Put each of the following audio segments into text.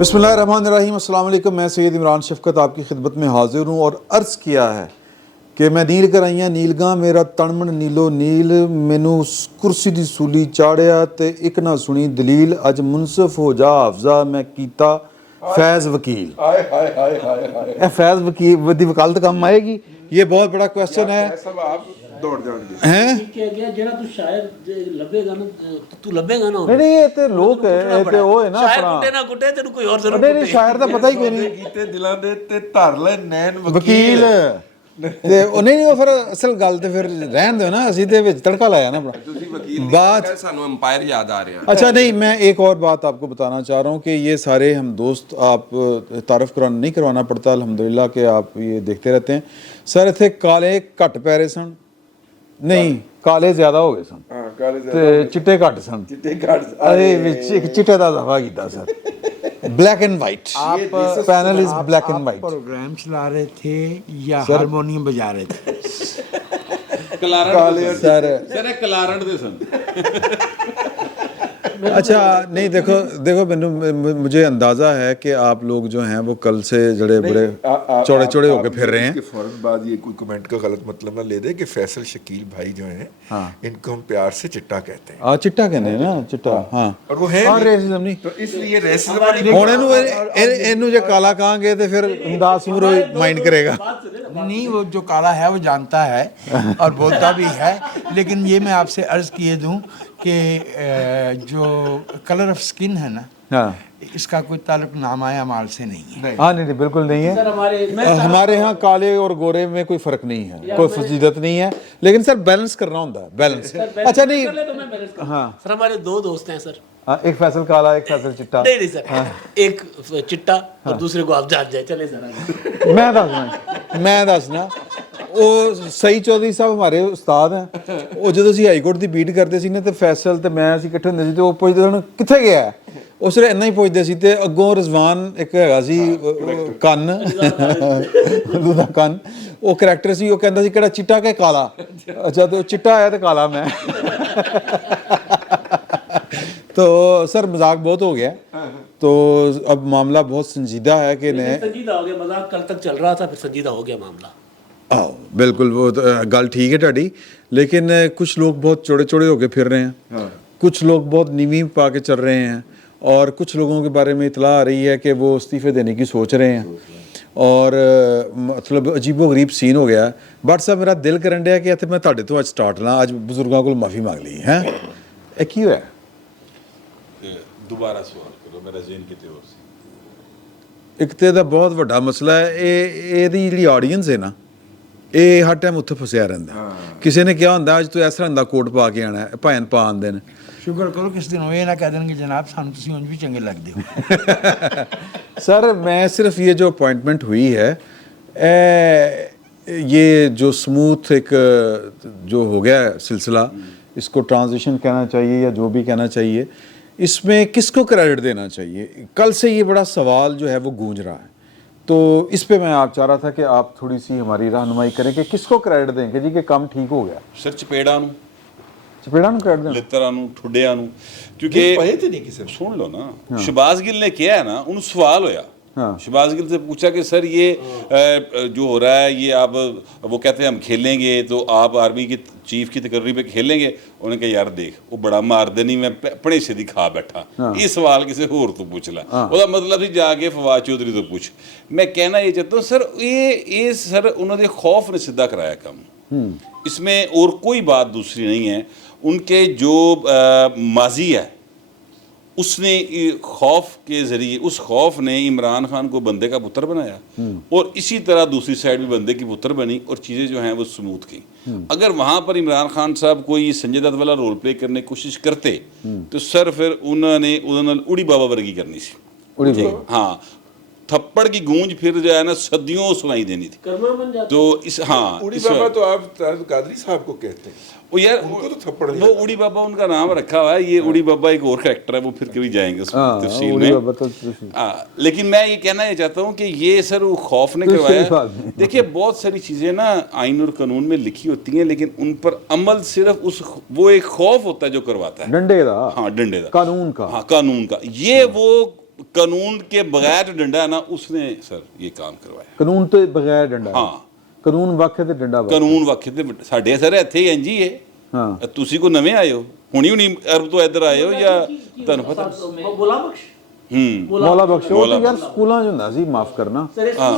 बिस्मिल्लाहिर्रहमानिर्रहीम। अस्सलाम वालेकुम। मैं सैयद इमरान शफकत आपकी खिदमत में हाजिर हूँ और अर्ज़ किया है कि मैं नील कराइयाँ नीलगा मेरा तनमन नीलो नील मैनू कुर्सी दी सूली चाड़िया ते एक ना सुनी दलील अज मुनसफ हो जा अफजा मैं कीता फैज़ वकील। फैज़ वकील दी वकालत काम आएगी, ये बहुत बड़ा क्वेश्चन है। दौड़ जाएंगे हैं ਜਿਹੜਾ ਤੂੰ ਸ਼ਾਇਰ ਲੱਭੇਗਾ ਨਾ ਤੂੰ ਲੱਭੇਗਾ ਨਾ नहीं ये ते लोग है ये ते वो है ना ਸ਼ਾਇਰ अपना ਕੁੱਟੇ ਨਾ ਕੁੱਟੇ ਤੈਨੂੰ ਕੋਈ ਹੋਰ ਜ਼ਰੂਰ नहीं शायर दा पता ही कोई नहीं ਕੀਤੇ ਦਿਲਾਂ ਦੇ ਤੇ ਧਰ ਲੈ ਨੈਣ ਵਕੀਲ ਤੇ ਉਹ ਨਹੀਂ ਉਹ ਫਿਰ ਅਸਲ ਗੱਲ ਤੇ ਫਿਰ ਰਹਿਣ ਦਿਓ ਨਾ, ਅਸੀਂ ਤੇ ਵਿੱਚ ਤੜਕਾ ਲਾਇਆ ਨਾ ਆਪਣਾ ਤੁਸੀਂ ਵਕੀਲ बात। ਸਾਨੂੰ ਅੰਪਾਇਰ ਯਾਦ ਆ ਰਿਹਾ अच्छा नहीं, मैं एक और बात आपको बताना चाह रहा हूँ कि ये सारे हम दोस्त आप तारफ़ करवाना नहीं करवाना पड़ता, अल्हम्दुलिल्लाह कि आप ये देखते रहते हैं। सर इतने काले घट पै रहे सन, नहीं काले ज़्यादा हो गए सन ਹਾਂ ਕਾਲੇ ते चिट्टे घट सन। ਚਿੱਟੇ ਘੜ अरे विच एक चिट्टे दा दफा कीता सर, ब्लैक एंड वाइट। आप panel is black and white. Programme चला रहे थे या हारमोनियम बजा रहे थे? सर ਸਰ ਇਹ ਕਲਾਰਣ ਦੇ ਸਨ। अच्छा नहीं देखो देखो मुझे अंदाज़ा है कि आप लोग जो हैं वो कल से जड़े बड़े चौड़े चौड़े होके फिर रहे हैं। इसके फौरन बाद ये कोई कमेंट का गलत मतलब ना ले दे कि फैसल शकील भाई जो हैं इनको हम प्यार से चिट्टा कहते हैं। चिट्टा कहते हैं ना, चिट्टा। हाँ और वो है और रेसिज्म नहीं, तो इसलिए रेसिज्म वाली ਹੁਣ ਇਹਨੂੰ ਜੇ ਕਾਲਾ ਕਹਾਂਗੇ ਤੇ ਫਿਰ ਅੰਦਾਜ਼ ਸਮੂਰ ਮਾਈंड करेगा। नहीं, वो जो काला है वो जानता है और बोलता भी है, लेकिन ये मैं आपसे अर्ज किए दूं कि जो कलर ऑफ स्किन है ना, हाँ इसका कोई ताल्लुक नामाया माल से नहीं है। हाँ नहीं बिल्कुल नहीं है। हमारे यहाँ काले और गोरे में कोई फर्क नहीं है, कोई फजीलत नहीं है, लेकिन सर बैलेंस करना होता है, बैलेंस। अच्छा नहीं हाँ सर हमारे दो दोस्त हैं सर। एक फैसल काला एक फैसल चिट्टा। नहीं सर एक चिट्टा और दूसरे को आप जान जाए चले सर। मैं दसना ਉਹ ਸਈ ਚੌਧਰੀ ਸਾਹਿਬ ਹਮਾਰੇ ਉਸਤਾਦ ਹੈ। ਉਹ ਜਦੋਂ ਅਸੀਂ ਹਾਈ ਕੋਰਟ ਦੀ ਬੀਟ ਕਰਦੇ ਸੀ ਨਾ ਤੇ ਫੈਸਲ ਤੇ ਮੈਂ ਅਸੀਂ ਇਕੱਠੇ ਹੁੰਦੇ ਸੀ ਤੇ ਉਹ ਪੁੱਛਦੇ ਸਨ ਕਿੱਥੇ ਗਿਆ, ਉਹ ਸਿਰ ਇੰਨਾ ਹੀ ਪੁੱਛਦੇ ਸੀ ਤੇ ਅੱਗੋਂ ਰਜ਼ਵਾਨ ਇੱਕ ਹੈਗਾ ਸੀ ਕੰਨ ਉਹਦਾ ਕੰਨ, ਉਹ ਕਰੈਕਟਰ ਸੀ, ਉਹ ਕਹਿੰਦਾ ਸੀ ਕਿਹੜਾ ਚਿੱਟਾ ਕਿ ਕਾਲਾ। ਅੱਛਾ ਤੇ ਉਹ ਚਿੱਟਾ ਆਇਆ ਤੇ ਕਾਲਾ ਮੈਂ। तो सर मजाक बहुत हो गया, तो अब मामला बहुत संजीदा है कि संजीदा हो गया, मजाक कल तक चल रहा था फिर संजीदा हो गया मामला। बिल्कुल वो गल ठीक है ਤੁਹਾਡੀ, लेकिन कुछ लोग बहुत चौड़े चौड़े होके फिर रहे हैं, कुछ लोग बहुत नीवी पा के चल रहे हैं और कुछ लोगों के बारे में इतला आ रही है कि वो इस्तीफे देने की सोच रहे हैं और मतलब अजीबो गरीब सीन हो गया। बट साहब मेरा दिल करन दिया कि इत्थे मैं ਤੁਹਾਡੇ ਤੋਂ ਅੱਜ ਸਟਾर्ट ਲਾਂ, ਅੱਜ ਬਜ਼ੁਰਗਾਂ ਕੋਲ ਮਾਫੀ ਮੰਗ ਲਈ ਹੈ। ਇਹ ਕੀ ਹੋਇਆ? ਦੁਬਾਰਾ ਸਵਾਲ ਕਰੋ, ਮੇਰਾ ਜ਼ਿਹਨ ਕਿਤੇ ਹੋਰ ਸੀ। ਇੱਕ ਤੇ ਇਹਦਾ ਬਹੁਤ ਵੱਡਾ ਮਸਲਾ ਹੈ, ਇਹਦੀ ਜਿਹੜੀ ਆਡੀਅנס ਹੈ ਨਾ, ਇਹ ਹਰ ਟਾਈਮ ਉੱਥੇ ਫਸਿਆ ਰਹਿੰਦਾ। ਕਿਸੇ ਨੇ ਕਿਹਾ ਹੁੰਦਾ ਅੱਜ ਤੂੰ ਇਸ ਤਰ੍ਹਾਂ ਦਾ ਕੋਟ ਪਾ ਕੇ ਆਣਾ, ਭਾਵੇਂ ਪਾ ਆਉਂਦੇ ਨੇ। ਸ਼ੁਕਰ ਕਰੋ ਕਿਸ ਦਿਨ ਇਹ ਨਾ ਕਹਿ ਦੇਣਗੇ ਜਨਾਬ ਸਾਨੂੰ ਤੁਸੀਂ ਉਂਝ ਵੀ ਚੰਗੇ ਲੱਗਦੇ ਹੋ। सर मैं सिर्फ ये जो अपॉइंटमेंट हुई है, ये जो स्मूथ एक जो हो गया सिलसिला, इसको ट्रांजिशन कहना चाहिए या जो भी कहना चाहिए, इसमें किसको क्रेडिट देना चाहिए? कल से ये बड़ा सवाल जो है वो गूंज रहा है, तो इस पे मैं आप चाह रहा था कि आप थोड़ी सी हमारी रहनुमाई करें कि किसको क्रेडिट दें कि जी कि काम ठीक हो गया। ਸਰ ਚਪੇੜਾਂ ਨੂੰ, चपेड़ा ਨੂੰ क्रेडिट दें? ਲਿੱਤਰਾਂ ਨੂੰ, ਠੁੱਡਿਆਂ ਨੂੰ, ਕਿਉਂਕਿ पहे थे नहीं किसी सुन लो ना, शहबाज गिल ने किया है ना, उन्हें सवाल होया। शहबाज गिल से पूछा कि सर ये जो हो रहा है ये आप, वो कहते हैं हम खेलेंगे तो आप आर्मी की चीफ की तकर्री पे खेलेंगे। उन्होंने कहा यार देख वो बड़ा मारदे नहीं, मैं अपने से दिखा बैठा, ये सवाल किसी होर तो पूछ ला, ਉਹਦਾ मतलब ਸੀ ਜਾ ਕੇ फवाद चौधरी तो पूछ। मैं कहना ये चाहता हूँ सर ये सर उन्होंने खौफ ने सीधा कराया काम, इसमें और कोई बात दूसरी नहीं है। उनके जो माजी है उसने खौफ के ज़रिए, उस खौफ ने इमरान खान को बंदे का पुत्र बनाया और इसी तरह दूसरी साइड भी बंदे की पुत्र बनी और चीज़ें जो हैं वो स्मूथ की। अगर वहाँ पर इमरान खान साहब कोई संजय दत्त वाला रोल प्ले करने की कोशिश करते तो सर फिर उन्होंने उड़ी बाबा वर्गी करनी सी। हाँ, थप्पड़ की गूंज फिर जो है ना सदियों सुनाई देनी थी। तो इस हाँ उड़ी बाबा तो आप कादरी साहब को कहते हैं, वो यार उनको तो थप्पड़ नहीं वो उड़ी बाबा उनका नाम रखा हुआ है, ये उड़ी बाबा एक और करैक्टर है, वो फिर कभी जाएंगे उस तफसील में। लेकिन मैं ये कहना ये चाहता हूँ कि ये सर वो खौफ ने करवाया। देखिए बहुत सारी चीज़ें ना आइन और कानून में लिखी होती हैं, लेकिन उन पर अमल सिर्फ उस वो एक खौफ होता है जो करवाता है, डंडे का। हाँ डंडे का, कानून का। हाँ कानून का। ये वो कानून के बगैर जो डंडा है ना उसने सर ये काम करवाया ਕਾਨੂੰਨ ਤੋਂ ਬਗੈਰ ਡੰਡਾ ਹਾਂ ਕਾਨੂੰਨ ਵਾਕਿਆ ਤੇ ਡੰਡਾ ਵਾਕਿਆ ਕਾਨੂੰਨ ਵਾਖੇ ਤੇ ਸਾਡੇ ਸਰ ਇੱਥੇ ਹੀ ਇੰਜ ਹੀ ਹੈ ਹਾਂ ਤੁਸੀਂ ਕੋ ਨਵੇਂ ਆਏ ਹੋ ਹੁਣੀ ਅਰਬ ਤੋਂ ਇੱਧਰ ਆਏ ਹੋ ਜਾਂ ਤੁਹਾਨੂੰ ਪਤਾ गुलाम बख्श मौला बख्श वो तो यार स्कूलों जो ना जी माफ करना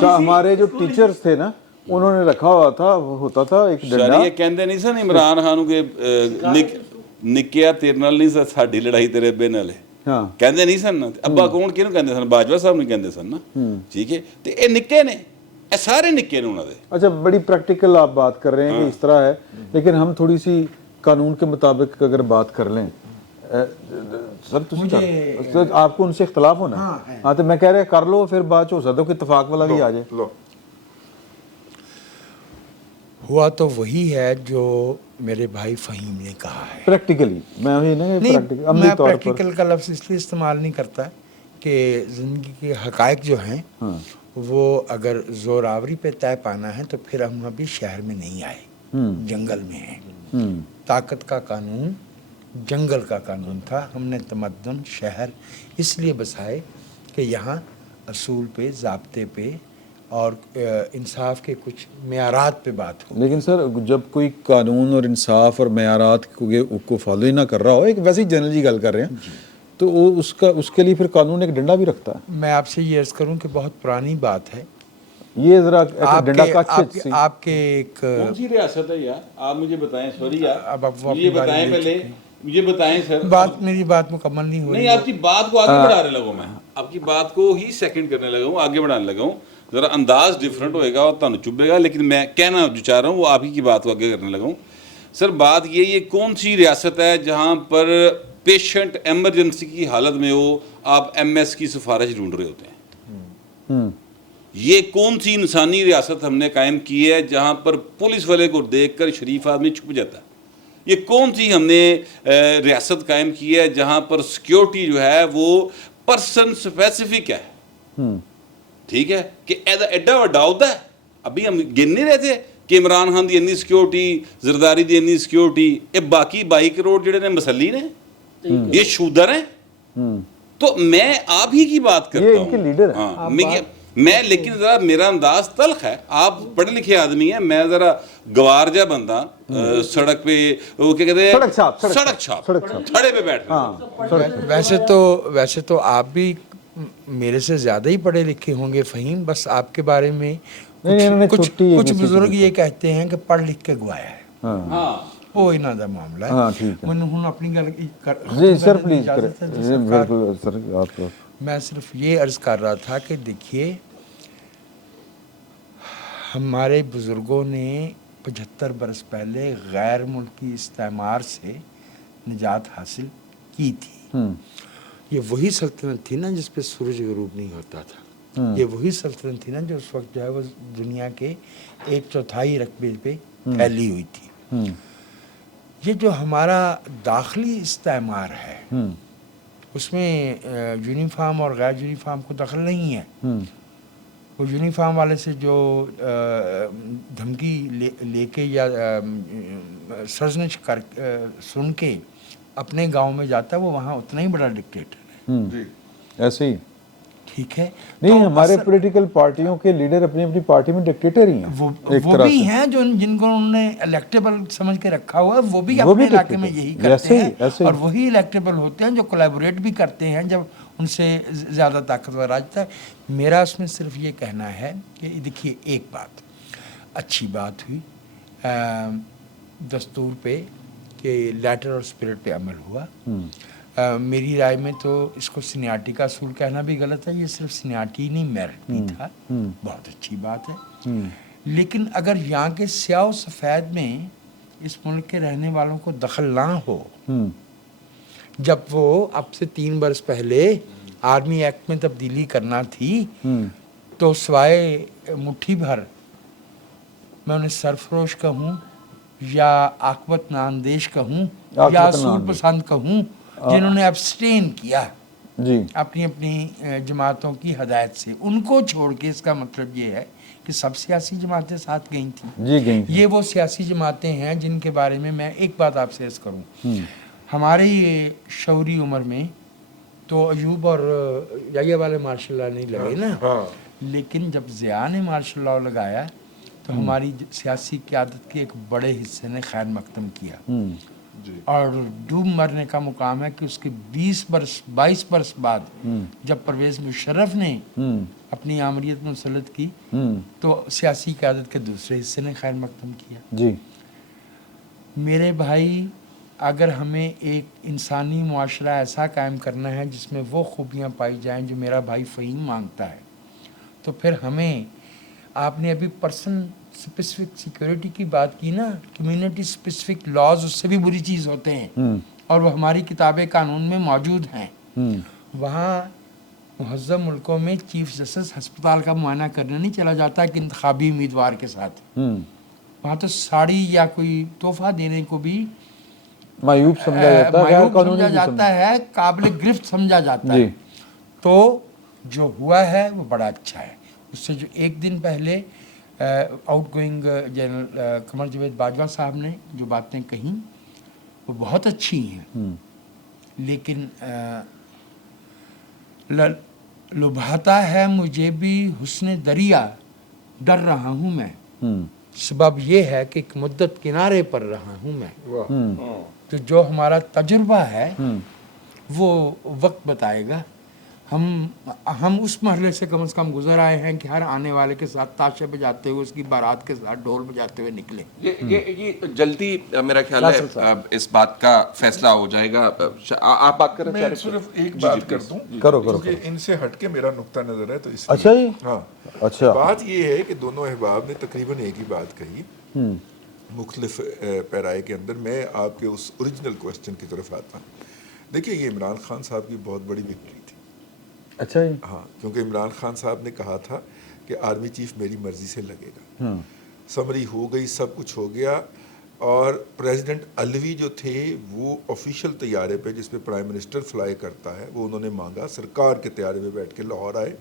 हमारे जो टीचर्स थे ना उन्होंने रखा हुआ था होता था एक डंडा ਸਾਰੇ ਇਹ ਕਹਿੰਦੇ ਨਹੀਂ ਸਨ ਇਮਰਾਨ ਖਾਨ ਨੂੰ ਕਿ ਨਿੱਕਿਆ ਤੇਰੇ ਨਾਲ ਨਹੀਂ ਸਾਡੀ ਲੜਾਈ ਤੇਰੇ ਅੱਬੇ ਨਾਲ ਹੈ हाँ ਕਹਿੰਦੇ ਨਹੀਂ ਸਨ ਅੱਬਾ ਕੌਣ ਕਿਹਨੂੰ ਕਹਿੰਦੇ ਸਨ ਬਾਜਵਾ ਸਾਹਿਬ ਨੂੰ ਕਹਿੰਦੇ ਸਨ ਨਾ ਠੀਕ ਹੈ ਤੇ ਇਹ ਨਿੱਕੇ ਨੇ ਇਹ ਸਾਰੇ ਨਿੱਕੇ ਨੇ ਉਹਨਾਂ ਦੇ अच्छा बड़ी प्रैक्टिकल आप बात कर रहे हैं कि इस तरह है लेकिन हम थोड़ी सी कानून के मुताबिक अगर बात कर लें सर तो आपको उनसे इख्तलाफ होना हाँ तो मैं कह रहा कर लो फिर बात हो सकता है कि इत्तेफाक वाला भी आ जाए लो हुआ तो वही है जो मेरे भाई फ़हीम ने कहा है। प्रैक्टिकली मैं वही ना नहीं, प्रैक्टिकल अमली मैं तौर पर प्रैक्टिकल का लफ्ज़ इसलिए इस्तेमाल नहीं करता कि ज़िंदगी के हक़ाइक़ जो हैं वो अगर ज़ोरावरी पे तय पाना है तो फिर हम अभी शहर में नहीं आए, जंगल में हैं। ताकत का कानून जंगल का कानून था, हमने तमद्दुन शहर इसलिए बसाए कि यहाँ असूल पे, ज़ाब्ते पे और इंसाफ के कुछ मेयारात पे बात हो। लेकिन सर जब कोई कानून और इंसाफ और मेयारात को फॉलो ही ना कर रहा हो, एक वैसे ही जनरल जी गल कर रहे हैं, तो वो उसके लिए फिर कानून एक डंडा भी रखता है। मैं आपसे ये अर्ज़ करूं कि बहुत पुरानी बात है, ये जरा डंडा का आपके एक कौन सी रियासत है यार आप मुझे बताएं, सॉरी यार अब आप मुझे बताएं पहले, मुझे बताएं सर। मेरी बात मुकम्मल नहीं हो रही। नहीं आपकी बात को आगे बढ़ाने लगा हूं मैं, आपकी बात को ही सेकंड करने लगा हूं, आगे बढ़ाने लगा हूं। ज़रा अंदाज डिफरेंट होएगा और तुम चुभेगा, लेकिन मैं कहना जो चाह रहा हूँ वो आप ही की बात को आगे करने लगा हूँ। सर बात ये कौन सी रियासत है जहाँ पर पेशेंट एमरजेंसी की हालत में हो, आप एमएस की सिफारिश ढूंढ रहे होते हैं? ये कौन सी इंसानी रियासत हमने कायम की है जहाँ पर पुलिस वाले को देखकर शरीफ आदमी छुप जाता है? ये कौन सी हमने रियासत कायम की है जहाँ पर सिक्योरिटी जो है वो पर्सन स्पेसिफिक है? ठीक है कि एडा वड्डा होता है, अभी हम गिन नहीं रहे थे कि इमरान खान की इन्नी सिक्योरिटी, जरदारी की इन्नी सिक्योरिटी, ये बाकी 22 करोड़ जिहड़े ने मसली ने, ये शूदर हैं। तो मैं आप ही की बात करता हूँ, इनके लीडर हैं। हाँ मैं लेकिन जरा मेरा अंदाज तल्ख है, आप पढ़े लिखे आदमी हैं, मैं जरा गवार जा बंदा सड़क पे वो क्या कहते हैं सड़क छाप थड़े पे बैठ रहे। वैसे तो आप भी मेरे से ज़्यादा ही पढ़े लिखे होंगे फ़हीम, बस आपके बारे में कुछ बुजुर्ग ये कहते हैं कि पढ़ लिख के गवाया है। हाँ वो इन्हों का मामला है। हाँ ठीक है। मैंने हुण अपनी गल जी सर प्लीज बिल्कुल सर आप मैं सिर्फ ये अर्ज़ कर रहा था कि देखिए हमारे बुज़ुर्गों ने 75 बरस पहले गैर मुल्की इस्तेमार से निजात हासिल की थी। ये वही सल्तनत थी ना जिस पे सूरज गरूब नहीं होता था, ये वही सल्तनत थी ना जो उस वक्त जो है वो दुनिया के 1/4 रकबे पे फैली हुई थी। ये जो हमारा दाखिली इस्तेमार है उसमें यूनिफॉर्म और गैर यूनिफॉर्म को दखल नहीं है। वो यूनिफॉर्म वाले से जो धमकी लेके या सरजनिश कर सुन के अपने गांव में जाता है वो वहाँ उतना ही बड़ा डिक्टेटर है। ऐसे ही ठीक है। नहीं तो हमारे पॉलिटिकल पार्टियों के लीडर अपनी अपनी पार्टी में डिक्टेटर ही हैं। वो भी हैं जो जिनको उन्होंने इलेक्टेबल समझ के रखा हुआ है, वो भी अपने इलाके में यही करते हैं और वही इलेक्टेबल होते हैं जो कोलैबोरेट भी करते हैं जब उनसे ज़्यादा ताकतवर आ जाता है। मेरा उसमें सिर्फ ये कहना है कि देखिए एक बात अच्छी बात हुई दस्तूर पे कि लेटर और स्पिरिट पे अमल हुआ। मेरी राय में तो इसको सीनियरिटी का असूल कहना भी गलत है, ये सिर्फ सीनियरिटी नहीं मेरिट भी था, बहुत अच्छी बात है। लेकिन अगर यहाँ के स्याह सफ़ेद में इस मुल्क के रहने वालों को दखल ना हो, जब वो अब से 3 बरस पहले आर्मी एक्ट में तब्दीली करना थी तो सिवाय मुट्ठी भर मैं उन्हें सरफरोश कहूँ या आकबत नांदेश कहूँ या असूल पसंद कहूँ जिन्होंने अब्सटेन किया जी अपनी अपनी जमातों की हदायत से, उनको छोड़ के इसका मतलब ये है कि सब सियासी जमातें साथ गई थी। जी गई। ये वो सियासी जमातें हैं जिनके बारे में मैं एक बात आपसे अर्ज़ करूँ। हमारे ये शौरी उम्र में तो अयूब और याहिया वाले मार्शल लॉ नहीं लगे ना, लेकिन जब ज़िया ने मार्शल लॉ लगाया तो हमारी सियासी क़यादत के एक बड़े हिस्से ने खैर मकदम किया, और डूब मरने का मुकाम है कि उसके 22 बरस बाद जब परवेज़ मुशर्रफ ने अपनी आमरीत मुसलत की तो सियासी क़यादत के दूसरे हिस्से ने खैर मकदम किया। जी मेरे भाई, अगर हमें एक इंसानी मुआशरा ऐसा कायम करना है जिसमें वो खूबियाँ पाई जाएं जो मेरा भाई फ़हीम मांगता है, तो फिर हमें, आपने अभी पर्सन स्पेसिफिक सिक्योरिटी की बात की ना, कम्युनिटी स्पेसिफिक लॉज उससे भी बुरी चीज़ होते हैं और वो हमारी किताब कानून में मौजूद हैं। वहाँ मुहज़्ज़म मुल्कों में चीफ जस्टिस हस्पताल का मुआयना करने नहीं चला जाता कि इंतखाबी उम्मीदवार के साथ, वहाँ तो साड़ी या कोई तोहफा देने को भी मायूब समझा जाता है, मायूब समझा जाता है, काबिल गिरफ्त समझा जाता है। तो जो हुआ है वो बड़ा अच्छा है। उससे जो एक दिन पहले आउटगोइंग जनरल कमर जावेद बाजवा साहब ने जो बातें कहीं वो बहुत अच्छी हैं, लेकिन लुभाता है मुझे भी हुस्न दरिया, डर रहा हूँ मैं, सबब ये है कि एक मुद्दत किनारे पर रहा हूँ मैं। तो जो हमारा तजुर्बा है वो वक्त बताएगा। हम उस मरहले से कम गुजर आए हैं कि हर आने वाले के साथ ताशे बजाते हुए, उसकी बारात के साथ ढोल बजाते हुए निकले। ये जल्दी मेरा ख्याल है इस बात का फैसला हो जाएगा। आप बात करें? मैं सिर्फ एक बात कर दूं, करो क्योंकि इनसे हटके मेरा नुक्ता नजर है, तो इसलिए अच्छा जी, हाँ, अच्छा, बात ये है कि दोनों अहबाब ने तकरीबन एक ही बात कही मुख्तलिफ पैराए के अंदर। मैं आपके उस ओरिजिनल क्वेश्चन की तरफ आता हूँ। देखिए, ये इमरान खान साहब की बहुत बड़ी विक्ट्री थी। अच्छा जी, हाँ, क्योंकि इमरान खान साहब ने कहा था कि आर्मी चीफ मेरी मर्जी से लगेगा। समरी हो गई, सब कुछ हो गया, और प्रेसिडेंट अलवी जो थे वो ऑफिशियल तैयारे पे जिस पे प्राइम मिनिस्टर फ्लाई करता है वो उन्होंने मांगा, सरकार के तैयारे पे बैठ के लाहौर आए।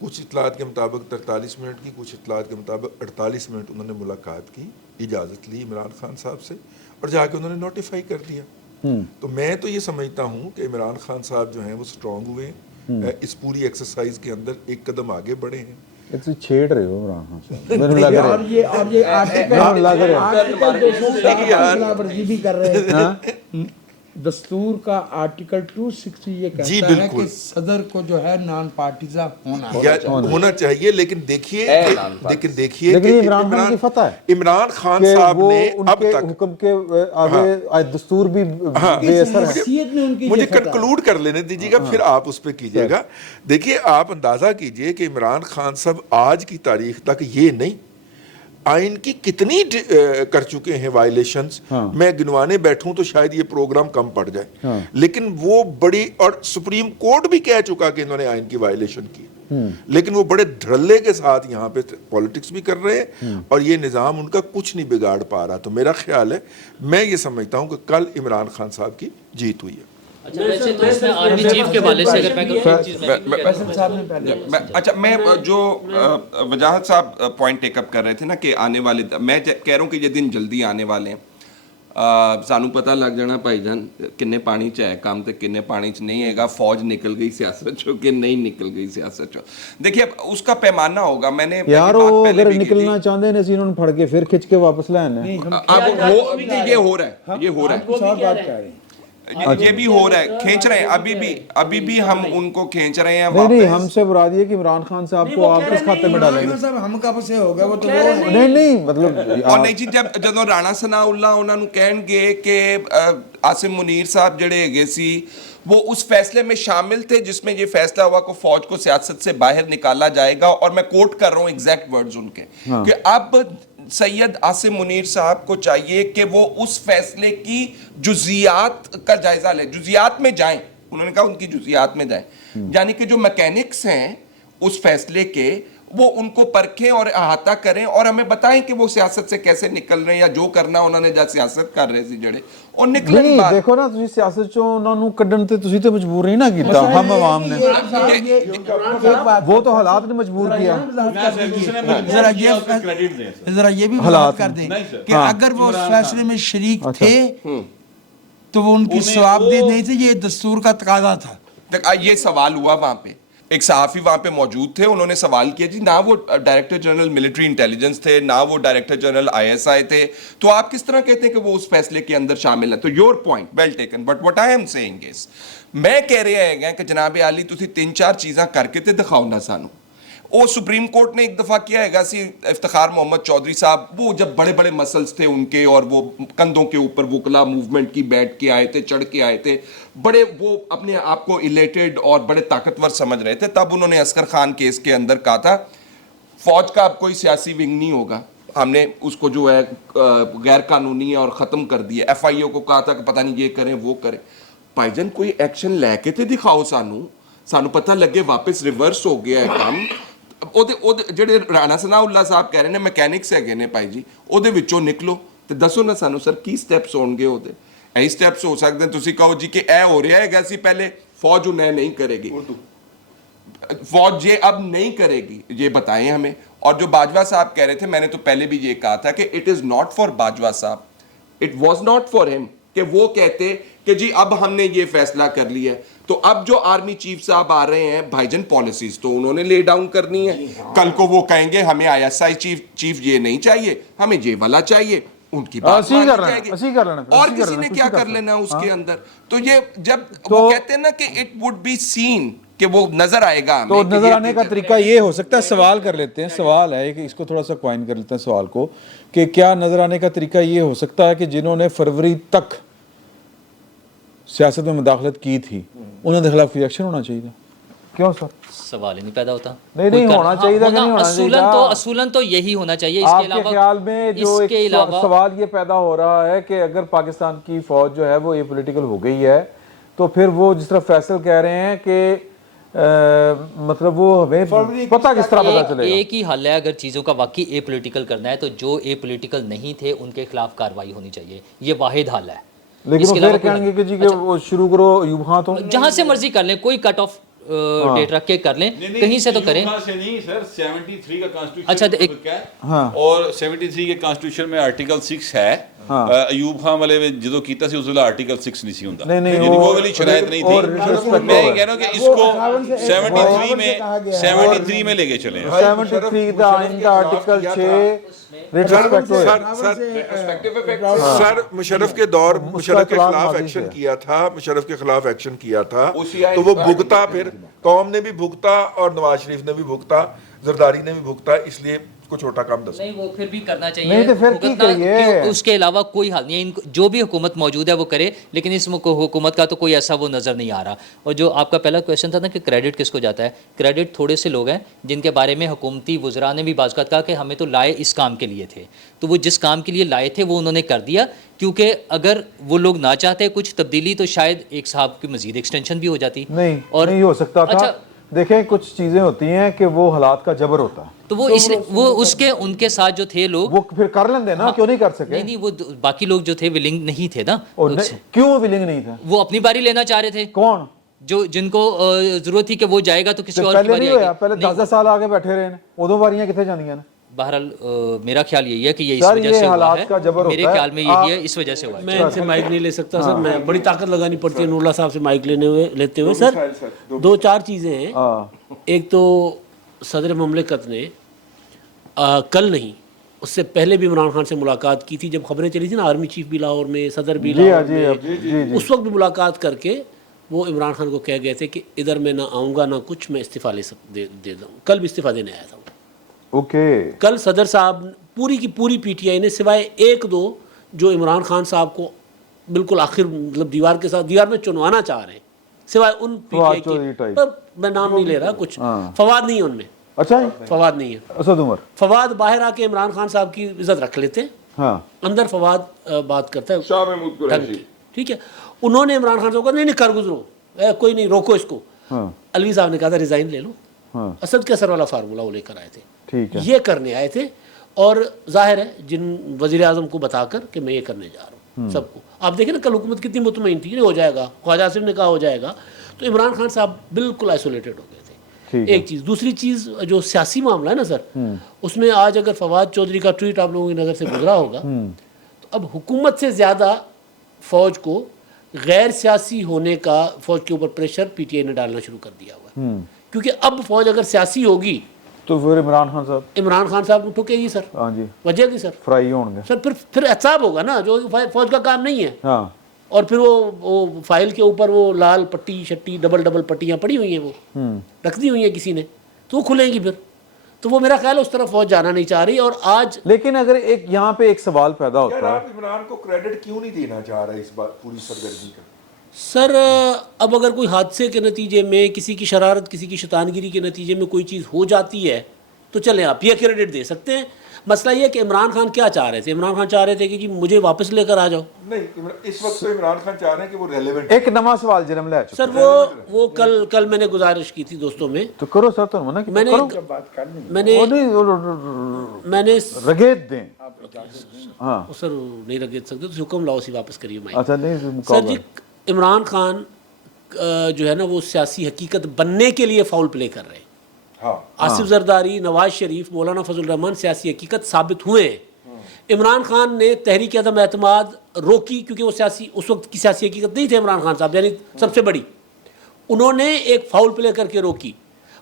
कुछ इतलात के मुताबिक 43 मिनट की, कुछ इतलात के मुताबिक 48 मिनट उन्होंने मुलाकात की, इजाज़त ली इमरान खान साहब से, और जाके उन्होंने नोटिफाई कर दिया। तो मैं तो ये समझता हूँ कि इमरान खान साहब जो हैं वो स्ट्रॉन्ग हुए हैं, इस पूरी एक्सरसाइज के अंदर एक कदम आगे बढ़े हैं। ये तो छेड़ रहे हो इमरान खान साहब, मेरे लग रहा है, और ये आर्टिकल लग रहा है, खिलाफवर्जी भी कर रहे हैं। दस्तूर का आर्टिकल 260 ये जी, कहता है बिल्कुल। कि सदर को जो है नॉन पार्टीजा होना चाहिए, लेकिन देखिए लेकिन ये इमरान खान की फतह है इमरान खान कि साहब वो ने अब उनके तक हुक्म के आगे दस्तूर भी बेअसर है। मुझे कंक्लूड कर लेने दीजिएगा, फिर आप उस पर कीजिएगा। देखिए, आप अंदाजा कीजिए कि इमरान खान साहब आज की तारीख तक ये नहीं, आइन की कितनी कर चुके हैं वायलेशंस। मैं गिनवाने बैठूं तो शायद ये प्रोग्राम कम पड़ जाए, लेकिन वो बड़ी, और सुप्रीम कोर्ट भी कह चुका कि इन्होंने आइन की वायलेशन की, लेकिन वो बड़े धड़ल्ले के साथ यहाँ पे पॉलिटिक्स भी कर रहे हैं और ये निज़ाम उनका कुछ नहीं बिगाड़ पा रहा। तो मेरा ख्याल है, मैं ये समझता हूँ कि कल इमरान खान साहब की जीत हुई है। अच्छा, वैसे तो इसमें आर्मी चीफ के हवाले से अगर मैं कहूं एक चीज़ अच्छा, मैं जो वजाहत साहब पॉइंट टेकअप कर रहे थे ना कि आने वाले, मैं कह रहा हूँ कि ये दिन जल्दी आने वाले हैं। सानू पता लग जाना भाईजान किन्ने पानी च है काम ते किन्ने पानी च नहीं हैगा, फौज निकल गई सियासत चो कि नहीं निकल गई सियासत चो। देखिए, उसका पैमाना होगा। मैंने यार वो अगर निकलना चाहते हैं इन्होंने फड़ के फिर खिंच के वापस लाना है। ये हो रहा है, ये हो रहा है, ये भी हो रहा है, खींच रहे हैं, अभी भी हम उनको खींच रहे हैं। नहीं, हमसे मुराद ये कि इमरान खान साहब को आप किस खाते में डालेंगे? हम कब से हो गए वो तो नहीं मतलब और नहीं जी, ਜਦੋਂ ਰਾਣਾ ਸਨਾਉल्ला ਉਹਨਾਂ ਨੂੰ ਕਹਿਣਗੇ ਕਿ आसिम मुनीर साहब जड़े हैगे सी वो उस फैसले में शामिल थे जिसमें ये फैसला हुआ कि फौज को सियासत से बाहर निकाला जाएगा, और मैं कोट कर रहा हूँ एग्जैक्ट वर्ड्स उनके, कि अब सैयद आसिम मुनीर साहब को चाहिए कि वो उस फैसले की जुजियात का जायजा ले, जुजियात में जाएं। उन्होंने कहा उनकी जुजियात में जाएं, यानी कि जो मैकेनिक्स हैं उस फैसले के वो उनको परखें और अहाता करें और हमें बताएं कि वो सियासत से कैसे निकल रहे हैं, या जो करना उन्होंने जा सियासत कर रहे सी जड़े और निकलन नहीं बात। देखो ना ਤੁਸੀਂ ਸਿਆਸਤ ਚੋਂ ਉਹਨਾਂ ਨੂੰ ਕੱਢਣ ਤੇ ਤੁਸੀਂ ਤੇ ਮਜਬੂਰ ਨਹੀਂ ਨਾ ਕੀਤਾ, ਹਮ ਆਵਾਮ ने वो तो हालात ने मजबूर किया। जरा ये भी बात कर दें कि अगर वो उस फैसले में शरीक थे तो वो उनकी सवाबदेह नहीं थे, ये दस्तूर का तकाजा था। ये सवाल हुआ वहां पे, एक सहाफ़ी वहां पे मौजूद थे, उन्होंने सवाल किया जी ना वो डायरेक्टर जनरल मिलिट्री इंटेलिजेंस थे, ना वो डायरेक्टर जनरल ISI थे, तो आप किस तरह कहते हैं कि वो उस फैसले के अंदर शामिल हैं? तो your point well taken, but what I am saying is, मैं कह रहा है कि जनाब आली तुसी 3-4 चीज़ां करके ते दिखाओ ना सानू। वो सुप्रीम कोर्ट ने एक दफ़ा किया है सी इफ्तिखार मोहम्मद चौधरी साहब, वो जब बड़े बड़े मसल्स थे उनके और वो कंधों के ऊपर वकला मूवमेंट की बैठ के आए थे, चढ़ के आए थे, बड़े वो अपने आप को इलेटेड और बड़े ताकतवर समझ रहे थे, तब उन्होंने असगर खान केस के अंदर कहा था फौज का अब कोई सियासी विंग नहीं होगा, हमने उसको जो है गैर कानूनी और ख़त्म कर दिया। FIO को कहा था कि पता नहीं ये करें वो करें। भाईजान कोई एक्शन लैके तो दिखाओ सानू पता लगे वापस रिवर्स हो गया है काम। ਜਿਹੜੇ ਰਾਣਾ ਸਨਾਉੱਲਾ ਸਾਹਿਬ ਕਹਿ ਰਹੇ ਨੇ ਮਕੈਨਿਕਸ ਹੈਗੇ ਨੇ ਭਾਈ ਜੀ, ਉਹਦੇ ਵਿੱਚੋਂ ਨਿਕਲੋ ਤੇ ਦੱਸੋ ਨਾ ਸਾਨੂੰ ਸਰ ਕੀ ਸਟੈਪਸ ਹੋਣਗੇ ਉਹਦੇ। ਇਹੀ ਸਟੈਪਸ ਹੋ ਸਕਦੇ ਨੇ, ਤੁਸੀਂ ਕਹੋ ਜੀ ਕਿ ਇਹ ਹੋ ਰਿਹਾ ਹੈਗਾ ਸੀ ਪਹਿਲੇ, फौज उन्हें नहीं करेगी, फौज ये अब नहीं करेगी, ये बताएं हमें। और जो बाजवा साहब कह रहे थे, मैंने तो पहले भी ये कहा था कि it is not for Bajwa साहब, it was not for him, कि वो कहते कि जी अब हमने ये फैसला कर लिया है। तो अब जो आर्मी चीफ साहब आ रहे हैं भाईजन, पॉलिसीज तो उन्होंने ले डाउन करनी है। कल को वो कहेंगे हमें ISI चीफ ये नहीं चाहिए, हमें ये वाला चाहिए, उनकी बात मानी जाएगी, और किसी ने क्या कर लेना उसके अंदर। तो ये जब वो कहते हैं ना कि इट वुड बी सीन, कि वो नजर आएगा हमें, तो नजर आने का तरीका ये हो सकता है, सवाल कर लेते हैं, सवाल है कि इसको थोड़ा सा क्वाइन कर लेते हैं सवाल को, कि क्या नजर आने का तरीका ये हो सकता है कि जिन्होंने फरवरी तक सियासत में मुदाखलत की थी उनके खिलाफ रिएक्शन होना चाहिए था? क्यों सर? सवाल ही नहीं पैदा होता। नहीं होना चाहिए था कि नहीं होना चाहिए? असूलन तो यही होना चाहिए। इसके आपके अलावा ख्याल में जो एक सवाल ये पैदा हो रहा है कि अगर पाकिस्तान की फौज जो है वो ये पॉलिटिकल हो गई है, तो फिर वो जिस तरह फैसल कह रहे हैं कि मतलब वो हमें पता किस तरह पता चलेगा? एक ही हल है, अगर चीज़ों का वाकई ए पॉलिटिकल करना है तो जो ए पॉलिटिकल नहीं थे उनके खिलाफ कार्रवाई होनी चाहिए, ये वाहिद हल है। लेकिन वो फिर कहेंगे कि जी कि वो शुरू करो यूब खां, तो जहां से मर्जी कर लें, कोई कट ऑफ डेट रख के कर लें, कहीं से तो करें। से नहीं सर, 73 का कॉन्स्टिट्यूशन, अच्छा, हाँ, और 73 के कॉन्स्टिट्यूशन में आर्टिकल 6 है। अयूब खान वाले ਜਦੋਂ ਕੀਤਾ ਸੀ ਉਸ ਵੇਲੇ ਆਰਟੀਕਲ 6 ਨਹੀਂ ਸੀ ਹੁੰਦਾ, नहीं वो वाली शरायत नहीं थी। मैं ये कह रहा हूं कि इसको 73 में लेके चले। 73 का इनका आर्टिकल 6 सर मुशर्रफ के दौर, मुशर्रफ के खिलाफ एक्शन किया था, मुशर्रफ के खिलाफ एक्शन किया था, तो वो भुगता, फिर कौम ने भी भुगता और नवाज शरीफ ने भी भुगता, जरदारी ने भी भुगता, इसलिए कुछ छोटा काम दस नहीं, वो फिर भी करना चाहिए। नहीं तो फिर की करिए? उसके अलावा कोई हल नहीं है। इनको जो भी हुकूमत मौजूद है वो करे, लेकिन इस हुकूमत का तो कोई ऐसा वो नज़र नहीं आ रहा। और जो आपका पहला क्वेश्चन था ना कि क्रेडिट किसको जाता है, क्रेडिट थोड़े से लोग हैं जिनके बारे में हुकूमती वज़रा ने भी बाज़ कहा कि हमें तो लाए इस काम के लिए थे, तो वो जिस काम के लिए लाए थे वो उन्होंने कर दिया, क्योंकि अगर वो लोग ना चाहते कुछ तब्दीली तो शायद एक साहब की मज़ीद एक्सटेंशन भी हो जाती। नहीं, और नहीं हो सकता था। अच्छा, देखें कुछ चीज़ें होती हैं कि वो हालात का जबर होता है, तो वो इसलिए वो उसके उनके साथ जो थे लोग वो फिर कर लेंगे ना, क्यों नहीं कर सके? नहीं, वो बाकी लोग जो थे विलिंग नहीं थे ना। क्यों विलिंग नहीं था? वो अपनी बारी लेना चाह रहे थे। कौन? जो जिनको जरूरत थी कि वो जाएगा तो किसी और की पहले बारी नहीं होया, आएगी। पहले 10 साल आगे बैठे रहे हैं, उदों बारियां किथे जांदियां ने? बहरहाल मेरा ख्याल यही है कि ये इस सर, वजह ये से हुआ हालात है, का जबर मेरे होता है। ख्याल में यही है, इस वजह से हुआ है। मैं इनसे माइक नहीं ले सकता सर, मैं बड़ी ताकत लगानी पड़ती है नूरुल्लाह साहब से माइक लेते हुए। सर 2-4 चीज़ें हैं। एक तो सदर मुमलिकत ने कल नहीं, उससे पहले भी इमरान खान से मुलाकात की थी, जब खबरें चली थी ना आर्मी चीफ भी लाहौर में, सदर भी लाहौर में, उस वक्त भी मुलाकात करके वो इमरान खान को कह गए थे कि इधर मैं ना आऊँगा ना कुछ, मैं इस्तीफ़ा दे दूँ। कल भी इस्तीफ़ा देने आया था। ओके, कल सदर साहब पूरी की पूरी PTI ने सिवाय 1-2 जो इमरान खान साहब को बिल्कुल आखिर मतलब दीवार में चुनवाना चाह रहे हैं, सिवाय उन PTI की, पर मैं नाम नहीं ले रहा, कुछ फवाद नहीं है उनमें। अच्छा, फवाद नहीं है, असद उमर। फवाद बाहर आके इमरान खान साहब की इज्जत रख लेते हैं, हाँ। अंदर फवाद बात करता है शाह महमूद कुरैशी, ठीक है। उन्होंने इमरान खान साहब को नहीं कर गुजरो, कोई नहीं, रोको इसको। हाँ। अलवी साहब ने कहा था रिजाइन ले लो, हाँ। असद के असर वाला फार्मूला वो लेकर आए थे, ठीक है, ये करने आए थे। और जाहिर है जिन वजीर आजम को बताकर कि मैं ये करने जा रहा हूँ सबको, आप देखें ना कल हुकूमत कितनी मुतमईन थी, हो जाएगा, ख्वाजा आसिफ ने कहा हो जाएगा, तो इमरान खान साहब बिल्कुल आइसोलेटेड हो गए थे। एक चीज़, दूसरी चीज़ जो सियासी मामला है ना सर, उसमें आज अगर फवाद चौधरी का ट्वीट आप लोगों की नज़र से गुजरा होगा, तो अब हुकूमत से ज़्यादा फ़ौज को غیر سیاسی ہونے کا فوج کے اوپر پریشر پی ٹی آئی نے ڈالنا شروع کر دیا ہوا ہے، کیونکہ اب فوج اگر سیاسی ہوگی تو پھر عمران خان صاحب کو ٹھکے گی سر، ہاں جی وجہ کی سر فرائی ہوں گے سر، پھر احتساب ہوگا نا، جو فوج کا کام نہیں ہے. ہاں اور پھر وہ فائل کے اوپر وہ لال پٹی شٹی ڈبل پٹیاں پڑی ہوئی ہیں، وہ رکھ دی ہوئی ہیں کسی نے، تو وہ کھلیں گی پھر. تو وہ میرا خیال ہے اس طرف فوج جانا نہیں چاہ رہی. اور آج لیکن اگر ایک یہاں پہ ایک سوال پیدا ہوتا ہے، آپ عمران کو کریڈٹ کیوں نہیں دینا چاہ رہے اس بات پوری سرگرمی کا؟ سر اب اگر کوئی حادثے کے نتیجے میں کسی کی شرارت، کسی کی شیطانگری کے نتیجے میں کوئی چیز ہو جاتی ہے تو چلیں آپ یہ کریڈٹ دے سکتے ہیں. مسئلہ یہ ہے کہ عمران خان کیا چاہ رہے تھے؟ عمران خان چاہ رہے تھے کہ جی مجھے واپس لے کر آ جاؤ. نہیں، اس وقت تو عمران خان چاہ رہے ہیں کہ وہ ریلیونٹ. ایک نواں سوال جنم لے چکا سر وہ کل میں نے گزارش کی تھی دوستوں میں، تو کرو سر، تو منع میں نے رگیت دیں. ہاں سر نہیں رکھ سکتے تو حکم لاؤ سی واپس کریے مائک. اچھا نہیں سر جی عمران خان جو ہے نا وہ سیاسی حقیقت بننے کے لیے فاؤل پلے کر رہے ہیں. آصف زرداری، نواز شریف، مولانا فضل الرحمان سیاسی حقیقت ثابت ہوئے ہیں. عمران خان نے تحریک عدم اعتماد روکی کیونکہ وہ اس وقت کی سیاسی حقیقت نہیں تھے. عمران خان صاحب یعنی سب سے بڑی، انہوں نے ایک فاؤل پلے کر کے روکی.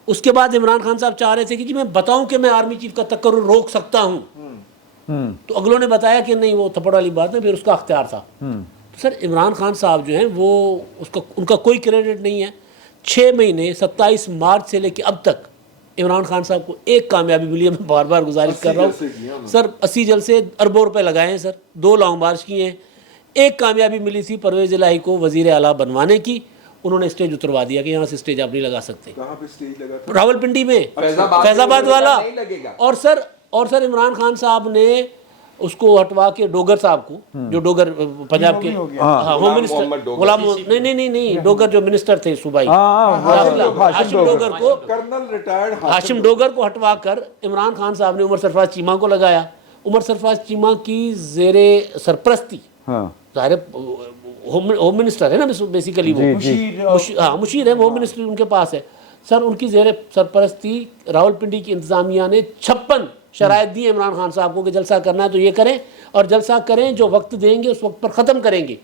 اس کے بعد عمران خان صاحب چاہ رہے تھے کہ جی میں بتاؤں کہ میں آرمی چیف کا تقرر روک سکتا ہوں، تو اگلوں نے بتایا کہ نہیں وہ تھپڑ والی بات ہے، پھر اس کا اختیار تھا. تو سر عمران خان صاحب جو ہیں وہ ان کا کوئی کریڈٹ نہیں ہے. 6 مہینے 27 مارچ سے لے کے اب تک عمران خان صاحب کو ایک کامیابی ملی ہے. میں بار بار گزارش کر رہا ہوں سر، 80 جلسے اربوں روپے لگائے ہیں سر، 2 لانگ مارچ کیے ہیں. ایک کامیابی ملی تھی پرویز الہی کو وزیر اعلیٰ بنوانے کی، انہوں نے اسٹیج اتروا دیا کہ یہاں سے اسٹیج آپ نہیں لگا سکتے. کہاں پہ اسٹیج لگا تھا؟ راول پنڈی میں، فیض آباد والا. اور سر عمران خان صاحب نے اس کو ہٹوا کے ڈوگر صاحب کو، جو ڈوگر پنجاب کے ہوم منسٹر، غلام نہیں ڈوگر جو منسٹر تھے صوبائی، ہاشم ڈوگر کو، کرنل ریٹائرڈ ہاشم ڈوگر کو ہٹوا کر عمران خان صاحب نے عمر سرفراز چیمہ کو لگایا. عمر سرفراز چیمہ کی زیر سرپرستی، ظاہر ہوم منسٹر ہے نا بیسیکلی، وہ مشیر ہے، وہ ہوم منسٹر ان کے پاس ہے. سر ان کی زیر سرپرستی راول پنڈی کی انتظامیہ نے 56 شرائط دی عمران خان صاحب کو کہ جلسہ کرنا ہے تو یہ کریں، اور جلسہ کریں جو وقت دیں گے اس وقت پر ختم کریں گے.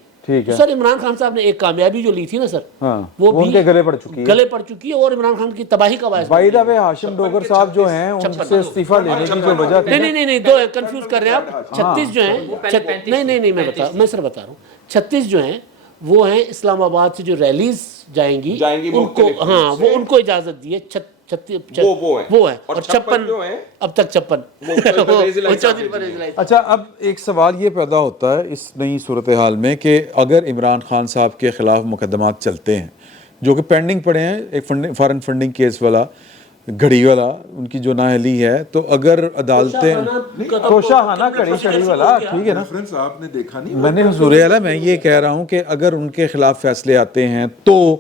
سر عمران خان صاحب نے ایک کامیابی جو لی تھی نا سر، وہ ان کے گلے پڑ چکی ہے اور عمران خان کی تباہی کا باعث. بائی دا وے ہاشم ڈوگر صاحب جو ہیں ان سے استعفیٰ لینے کی جو وجہ تھی، نہیں دو کنفیوز کر رہے ہیں آپ. 36 جو ہیں، نہیں میں سر بتا رہا ہوں، 36 جو ہیں وہ ہیں اسلام آباد سے جو ریلیز جائیں گی ان کو، ہاں وہ ان کو اجازت دی ہے. 36 وہ ہیں، اور 56 اب تک 56. اچھا اب ایک سوال یہ پیدا ہوتا ہے اس نئی صورتحال میں کہ اگر عمران خان صاحب کے خلاف مقدمات چلتے ہیں جو کہ پینڈنگ پڑے ہیں، ایک فارن فنڈنگ کیس والا، گھڑی والا ان کی جو نااہلی ہے، تو اگر عدالتیں توشاہانہ گھڑی شڑی والا، ٹھیک ہے نا، ریفرنس آپ نے دیکھا نہیں؟ میں نے حضور اعلیٰ میں یہ کہہ رہا ہوں کہ اگر ان کے خلاف فیصلے آتے ہیں تو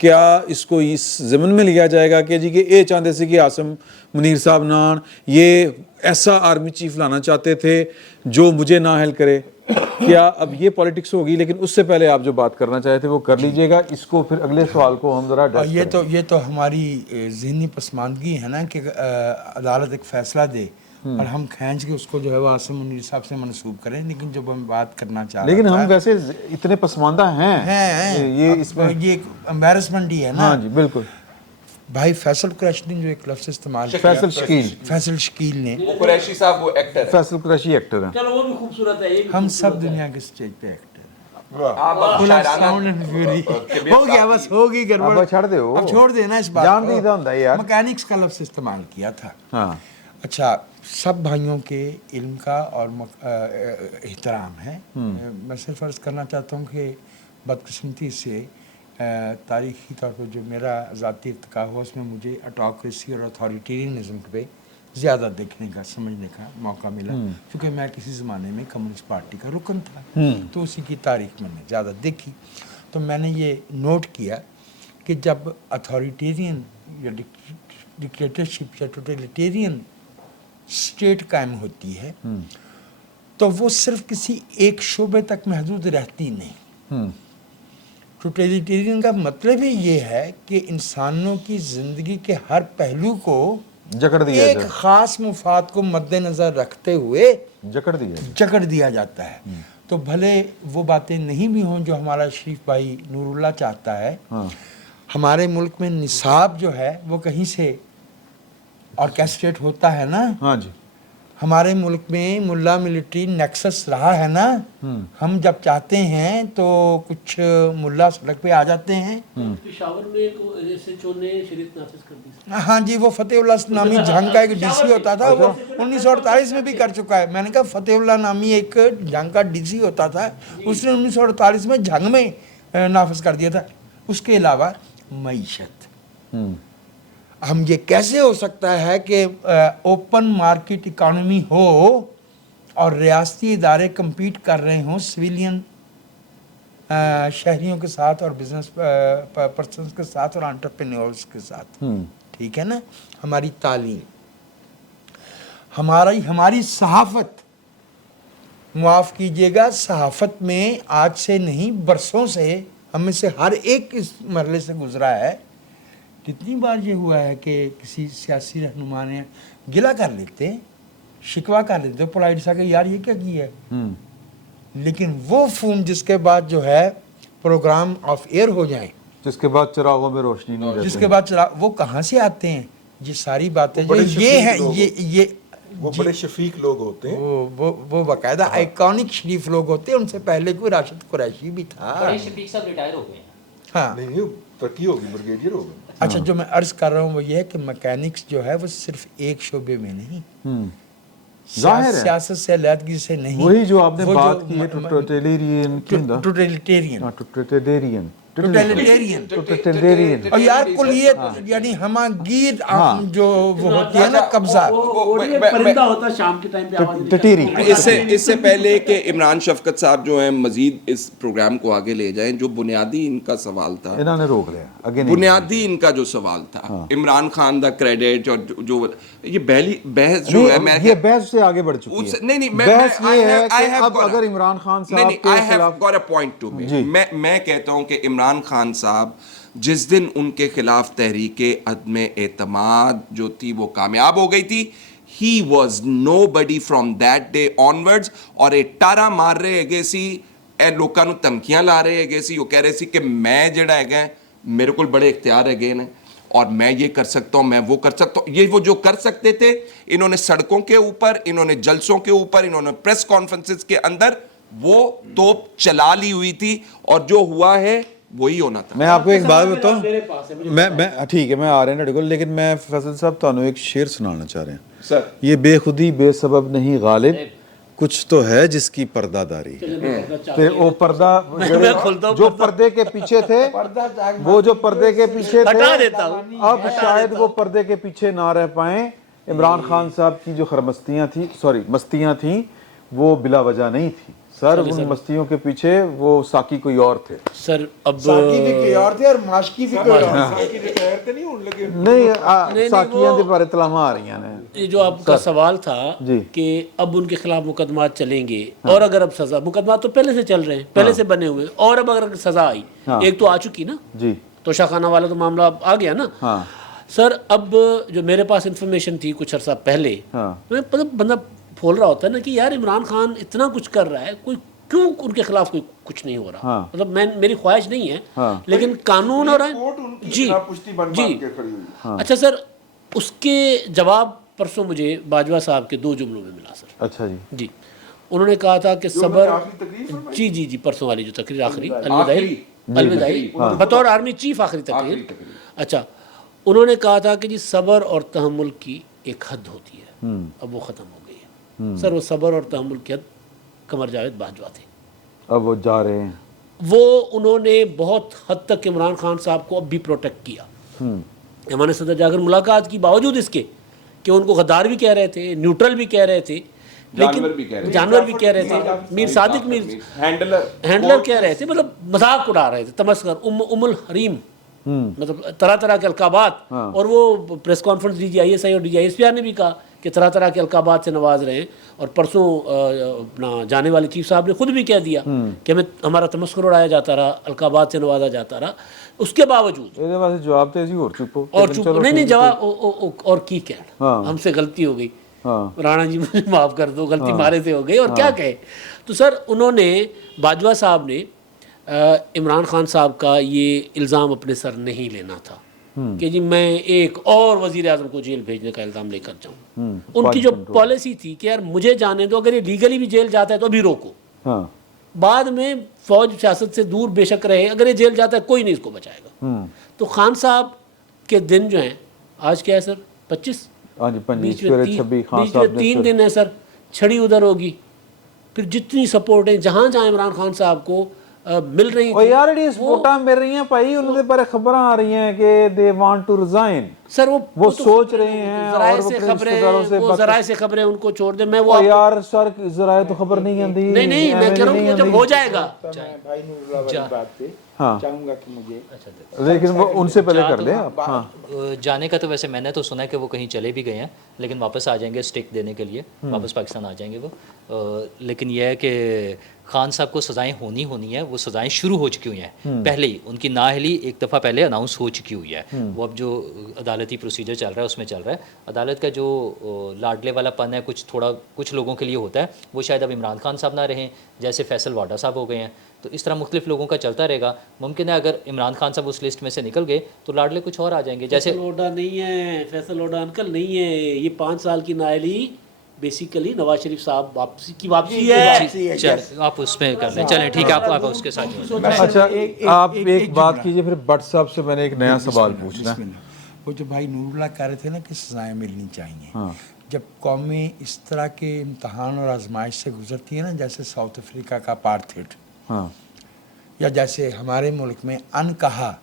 کیا اس کو اس ضمن میں لیا جائے گا کہ جی کہ اے چاہتے سے کہ عاصم منیر صاحب نان یہ ایسا آرمی چیف لانا چاہتے تھے جو مجھے نااہل کرے؟ کیا اب یہ پولیٹکس ہوگی؟ لیکن اس سے پہلے آپ جو بات کرنا چاہے تھے وہ کر لیجئے گا. اس کو پھر اگلے سوال کو ہم ذرا یہ تو ہماری ذہنی پسماندگی ہے نا کہ عدالت ایک فیصلہ دے اور ہم کھینچ کے اس کو جو ہے وہ عاصم منیر صاحب سے منسوب کریں. لیکن جب ہم بات کرنا چاہ رہے ہیں، لیکن ہم ویسے اتنے پسماندہ ہیں، یہ اس میں یہ ایک امبیرسمنٹ ہی ہے نا. ہاں جی بالکل. بھائی فیصل قریشی نے جو ایک لفظ استعمال کیا، فیصل شکیل نے، قریشی صاحب وہ ایکٹر ہے، فیصل قریشی ایکٹر ہیں. چلو وہ بھی خوبصورت ہے. ہم سب دنیا کے سٹیج پہ ایکٹر ہیں. ہو گیا بس، ہوگی گڑبڑ، اب چھڑ دے ہو، اب چھوڑ دینا اس بات جان دیدہ ہوندہ ہے یار. مکینکس کا لفظ استعمال کیا تھا. ہاں اچھا، سب بھائیوں کے علم کا اور احترام ہے. میں صرف عرض کرنا چاہتا ہوں کہ بدقسمتی سے تاریخی طور پر جو میرا ذاتی ارتقا ہوا اس میں مجھے آٹوکریسی اور اتھارٹیرینزم پہ زیادہ دیکھنے کا، سمجھنے کا موقع ملا، کیونکہ میں کسی زمانے میں کمیونسٹ پارٹی کا رکن تھا، تو اسی کی تاریخ میں نے زیادہ دیکھی. تو میں نے یہ نوٹ کیا کہ جب اتھارٹیرین یا ڈکٹیٹرشپ یا ٹوٹلیٹیرین اسٹیٹ قائم ہوتی ہے تو وہ صرف کسی ایک شعبے تک محدود رہتی نہیں. ٹوٹلیٹیرین کا مطلب ہی یہ ہے کہ انسانوں کی زندگی کے ہر پہلو کو ایک خاص مفاد کو مد نظر رکھتے ہوئے جکڑ دیا جاتا ہے. तो भले वो बातें नहीं भी हों जो हमारा शरीफ भाई नूरुल्लाह चाहता है, हमारे मुल्क में निसाब जो है वो कहीं से ऑर्केस्ट्रेट होता है ना। हाँ जी, हमारे मुल्क में मुल्ला मिलिट्री नेक्सस रहा है ना। हम जब चाहते हैं तो कुछ मुल्ला सड़क पे आ जाते हैं। पेशावर में एक SHO ने शरीयत नाफिज कर दी। हाँ जी, वो फतेहुल्लाह नामी जंग का एक DC होता था, वो 1948 में भी कर चुका है। मैंने कहा फतेहुल्लाह नामी एक जंग का DC होता था, उसने 1948 में जंग में नाफिज कर दिया था। उसके अलावा मईशत, हम ये कैसे हो सकता है कि ओपन मार्केट इकॉनमी हो और रियासती इदारे कम्पीट कर रहे हों सिविलियन शहरियों के साथ और बिजनेस पर्सन्स के साथ और एंटरप्रेन्योर्स के साथ, ठीक है ना। हमारी तालीम, हमारी सहाफ़त, माफ़ कीजिएगा, सहाफ़त में आज से नहीं बरसों से हम में से हर एक इस मरहले से गुजरा है। कितनी बार ये हुआ है कि किसी सियासी रहनुमा ने गिला कर लेते, शिकवा कर लेते पोलाइट सा कि यार ये क्या किया है, लेकिन वो फोन जिसके बाद जो है प्रोग्राम ऑफ एयर हो जाए, जिसके बाद चिरागों में रोशनी नहीं रहती, जिसके बाद वो कहाँ से आते हैं? ये सारी बातें जो ये हैं, ये वो बड़े शफीक लोग होते हैं, वो बाकायदा आइकॉनिक शरीफ लोग होते हैं। उनसे पहले कोई राशिद कुरैशी भी था। बड़े शफीक साहब रिटायर हो गए। हाँ, नहीं तरक्की होगी, ब्रिगेडियर हो गए। अच्छा, जो मैं अर्ज कर रहा हूँ वो ये है कि मैकेनिक्स जो है वो सिर्फ एक शोबे में नहीं, जाहिर है सियासत से अलहदगी से नहीं, वही जो आपने बात की है टोटलिटेरियन, टोटलिटेरियन और यार कुलियत यानी हमागीर जो वो होती है ना, कब्जा, परिंदा होता है शाम के टाइम पे आवाज टटीरी। इससे पहले कि इमरान शफकत साहब जो हैं मजीद इस प्रोग्राम को आगे ले जाएं, जो बुनियादी इनका सवाल था, इन्होंने रोक लिया आगे नहीं। बुनियादी इनका जो सवाल था इमरान खान दा क्रेडिट और जो ये बहस जो है, मैं ये बहस से आगे बढ़ चुकी है। नहीं बहस ये है कि अब अगर इमरान खान साहब के खिलाफ, मैं कहता हूं कि इमरान खान साहब जिस दिन उनके खिलाफ तहरीके अदम एतमाद जो थी वो कामयाब हो गई थी, he was nobody from that day onwards. और ये टारा मार रहे है सी, लोगों को धमकियां ला रहे है सी, वो कह रहे सी कि मैं जड़ा है मेरे को बड़े इख्तियार है ने और मैं ये कर सकता हूं, मैं वो कर सकता हूं। ये वो जो कर सकते थे, इन्होंने सड़कों के ऊपर, इन्होंने जलसों के ऊपर, इन्होंने प्रेस कॉन्फ्रेंसेस के अंदर वो तोप चला ली हुई थी और जो हुआ है वही होना था। मैं आपको एक बात बताऊं, मैं ठीक है, मैं आ रहे हैं, लेकिन मैं फैसल साहब ਤੁਹਾਨੂੰ एक शेर सुनाना चाह रहे हैं। सर, ये बेखुदी बेसबब नहीं गालिब, कुछ तो है जिसकी पर्दादारी। तो वो पर्दा जो पर्दे के पीछे थे, वो जो पर्दे के पीछे थे, अब शायद वो पर्दे के पीछे ना रह पाए। इमरान खान साहब की जो खरमस्तियां थी, सॉरी मस्तियां थी, वो बिला वजह नहीं थी सर। उन मस्तियों के पीछे वो साकी कोई और थे सर। अब साकी भी कोई और थे और माशकी भी कोई और नहीं, साकियां दे बारे तलामा आ रही हैं। ये जो आपका सवाल था कि अब उनके खिलाफ मुकदमा चलेंगे और अगर अब सजा, मुकदमा तो पहले से चल रहे हैं, पहले से बने हुए, और अब अगर सजा आई, एक तो आ चुकी ना जी, तोशाखाना वाला तो मामला आ गया ना। सर अब जो मेरे पास इंफॉर्मेशन थी कुछ अर्सा पहले, मतलब बंदा बोल रहा होता है ना कि यार इमरान खान इतना कुछ कर रहा है, कोई क्यों उनके खिलाफ कोई कुछ नहीं हो रहा। मतलब मेरी ख्वाहिश नहीं है, लेकिन कानून और जी जी। अच्छा सर, उसके जवाब परसों मुझे बाजवा साहब के 2 जुमलों में मिला सर। अच्छा जी जी, उन्होंने कहा था कि सबर, जी जी जी, परसों वाली जो तकरीर आखिरी अलविदाई बतौर आर्मी चीफ आखिरी तकरीर। अच्छा, उन्होंने कहा था कि जी सबर और तहम्मुल की एक हद होती है, अब वो ख़त्म हो गई है। सर वो सबर और तहम्मुल की हद कमर जावेद बाजवा थे, अब वो जा रहे हैं। वो उन्होंने बहुत हद तक इमरान खान साहब को अब भी प्रोटेक्ट किया। हमारे सदर जाकर मुलाकात की, बावजूद इसके कि उनको गद्दार भी कह रहे थे, न्यूट्रल भी कह रहे थे, लेकिन जानवर भी कह रहे थे, मीर सादिक मीर हैंडलर कह रहे थे, मतलब मजाक उड़ा रहे थे, तमस्कर उमुल हरीम, मतलब तरह तरह के अलकाबात। और वो प्रेस कॉन्फ्रेंस DGISI और DGISPR ने भी कहा कि तरह तरह के अलकाबात से नवाज रहे हैं। और परसों अपना जाने वाले चीफ साहब ने खुद भी कह दिया कि हमें हमारा तमस्कुर उड़ाया जाता रहा, अलकाबात से नवाजा जाता रहा। उसके बावजूद जवाब तो ऐसी और चुप नहीं जवाब और की क्या, हमसे गलती हो गई। राणा जी मुझे माफ़ कर दो, गलती मारे से हो गई, और क्या कहे। तो सर उन्होंने, बाजवा साहब ने इमरान खान साहब का ये इल्ज़ाम अपने सर नहीं लेना था कि जी मैं एक और वज़ीर आज़म को जेल भेजने का इल्ज़ाम लेकर जाऊँ। उनकी जो पॉलिसी थी कि यार मुझे जाने दो, अगर ये लीगली भी जेल जाता है तो अभी रोको, बाद में फौज सियासत से दूर बेशक रहे, अगर ये जेल जाता है कोई नहीं इसको बचाएगा। तो खान साहब के दिन जो हैं, आज क्या है सर 25, बीच में 3 दिन है सर, छड़ी उधर होगी, फिर जितनी सपोर्ट है जहाँ जहाँ इमरान खान साहब को मिल रही थी, यार ये सपोर्टां मिल रही हैं भाई, उनके बारे खबरें आ रही हैं कि they want to resign sir, वो सोच रहे हैं, और वो ज़राए से खबरें उनको छोड़ दे। मैं वो यार सर ज़राए तो खबर नहीं आती। नहीं मैं कह रहा हूँ वो जब हो जाएगा, भाई नूरुल्लाह वाली बात पे चाहूंगा कि मुझे, लेकिन वो उनसे पहले कर ले आप। जाने का तो वैसे मैंने तो सुना है कि वो कहीं चले भी गए हैं, लेकिन वापस आ जाएंगे स्टिक देने के लिए, वापस पाकिस्तान आ जाएंगे वो। लेकिन यह है कि खान साहब को सज़ाएं होनी है, वो सज़ाएं शुरू हो चुकी हुई हैं पहले ही, उनकी नाअहली एक दफ़ा पहले अनाउंस हो चुकी हुई है। वो अब जो अदालती प्रोसीजर चल रहा है उसमें चल रहा है। अदालत का जो लाडले वाला पन है कुछ लोगों के लिए होता है, वो शायद अब इमरान खान साहब ना रहें, जैसे फैसल वाडा साहब हो गए हैं। तो इस तरह मुख्तलिफ लोगों का चलता रहेगा। मुमकिन है अगर इमरान खान साहब उस लिस्ट में से निकल गए तो लाडले कुछ और आ जाएंगे। जैसे फैसल ओडा नहीं है, फैसल ओडा अंकल नहीं है, ये 5 साल की नाअहली बेसिकली नवाज शरीफ साहब वापसी है। चल आप उसमें कर लें, चलें ठीक है, आप उसके साथ। अच्छा आप एक बात कीजिए, फिर भट्ट साहब से मैंने एक नया सवाल पूछना है। वो जो भाई नूरुल्लाह कह रहे थे ना कि सजाएं मिलनी चाहिए, जब कौमें इस तरह के इम्तहान और आजमाइश से गुजरती है ना, जैसे साउथ अफ्रीका का अपार्थाइड, या जैसे हमारे मुल्क में अनकहा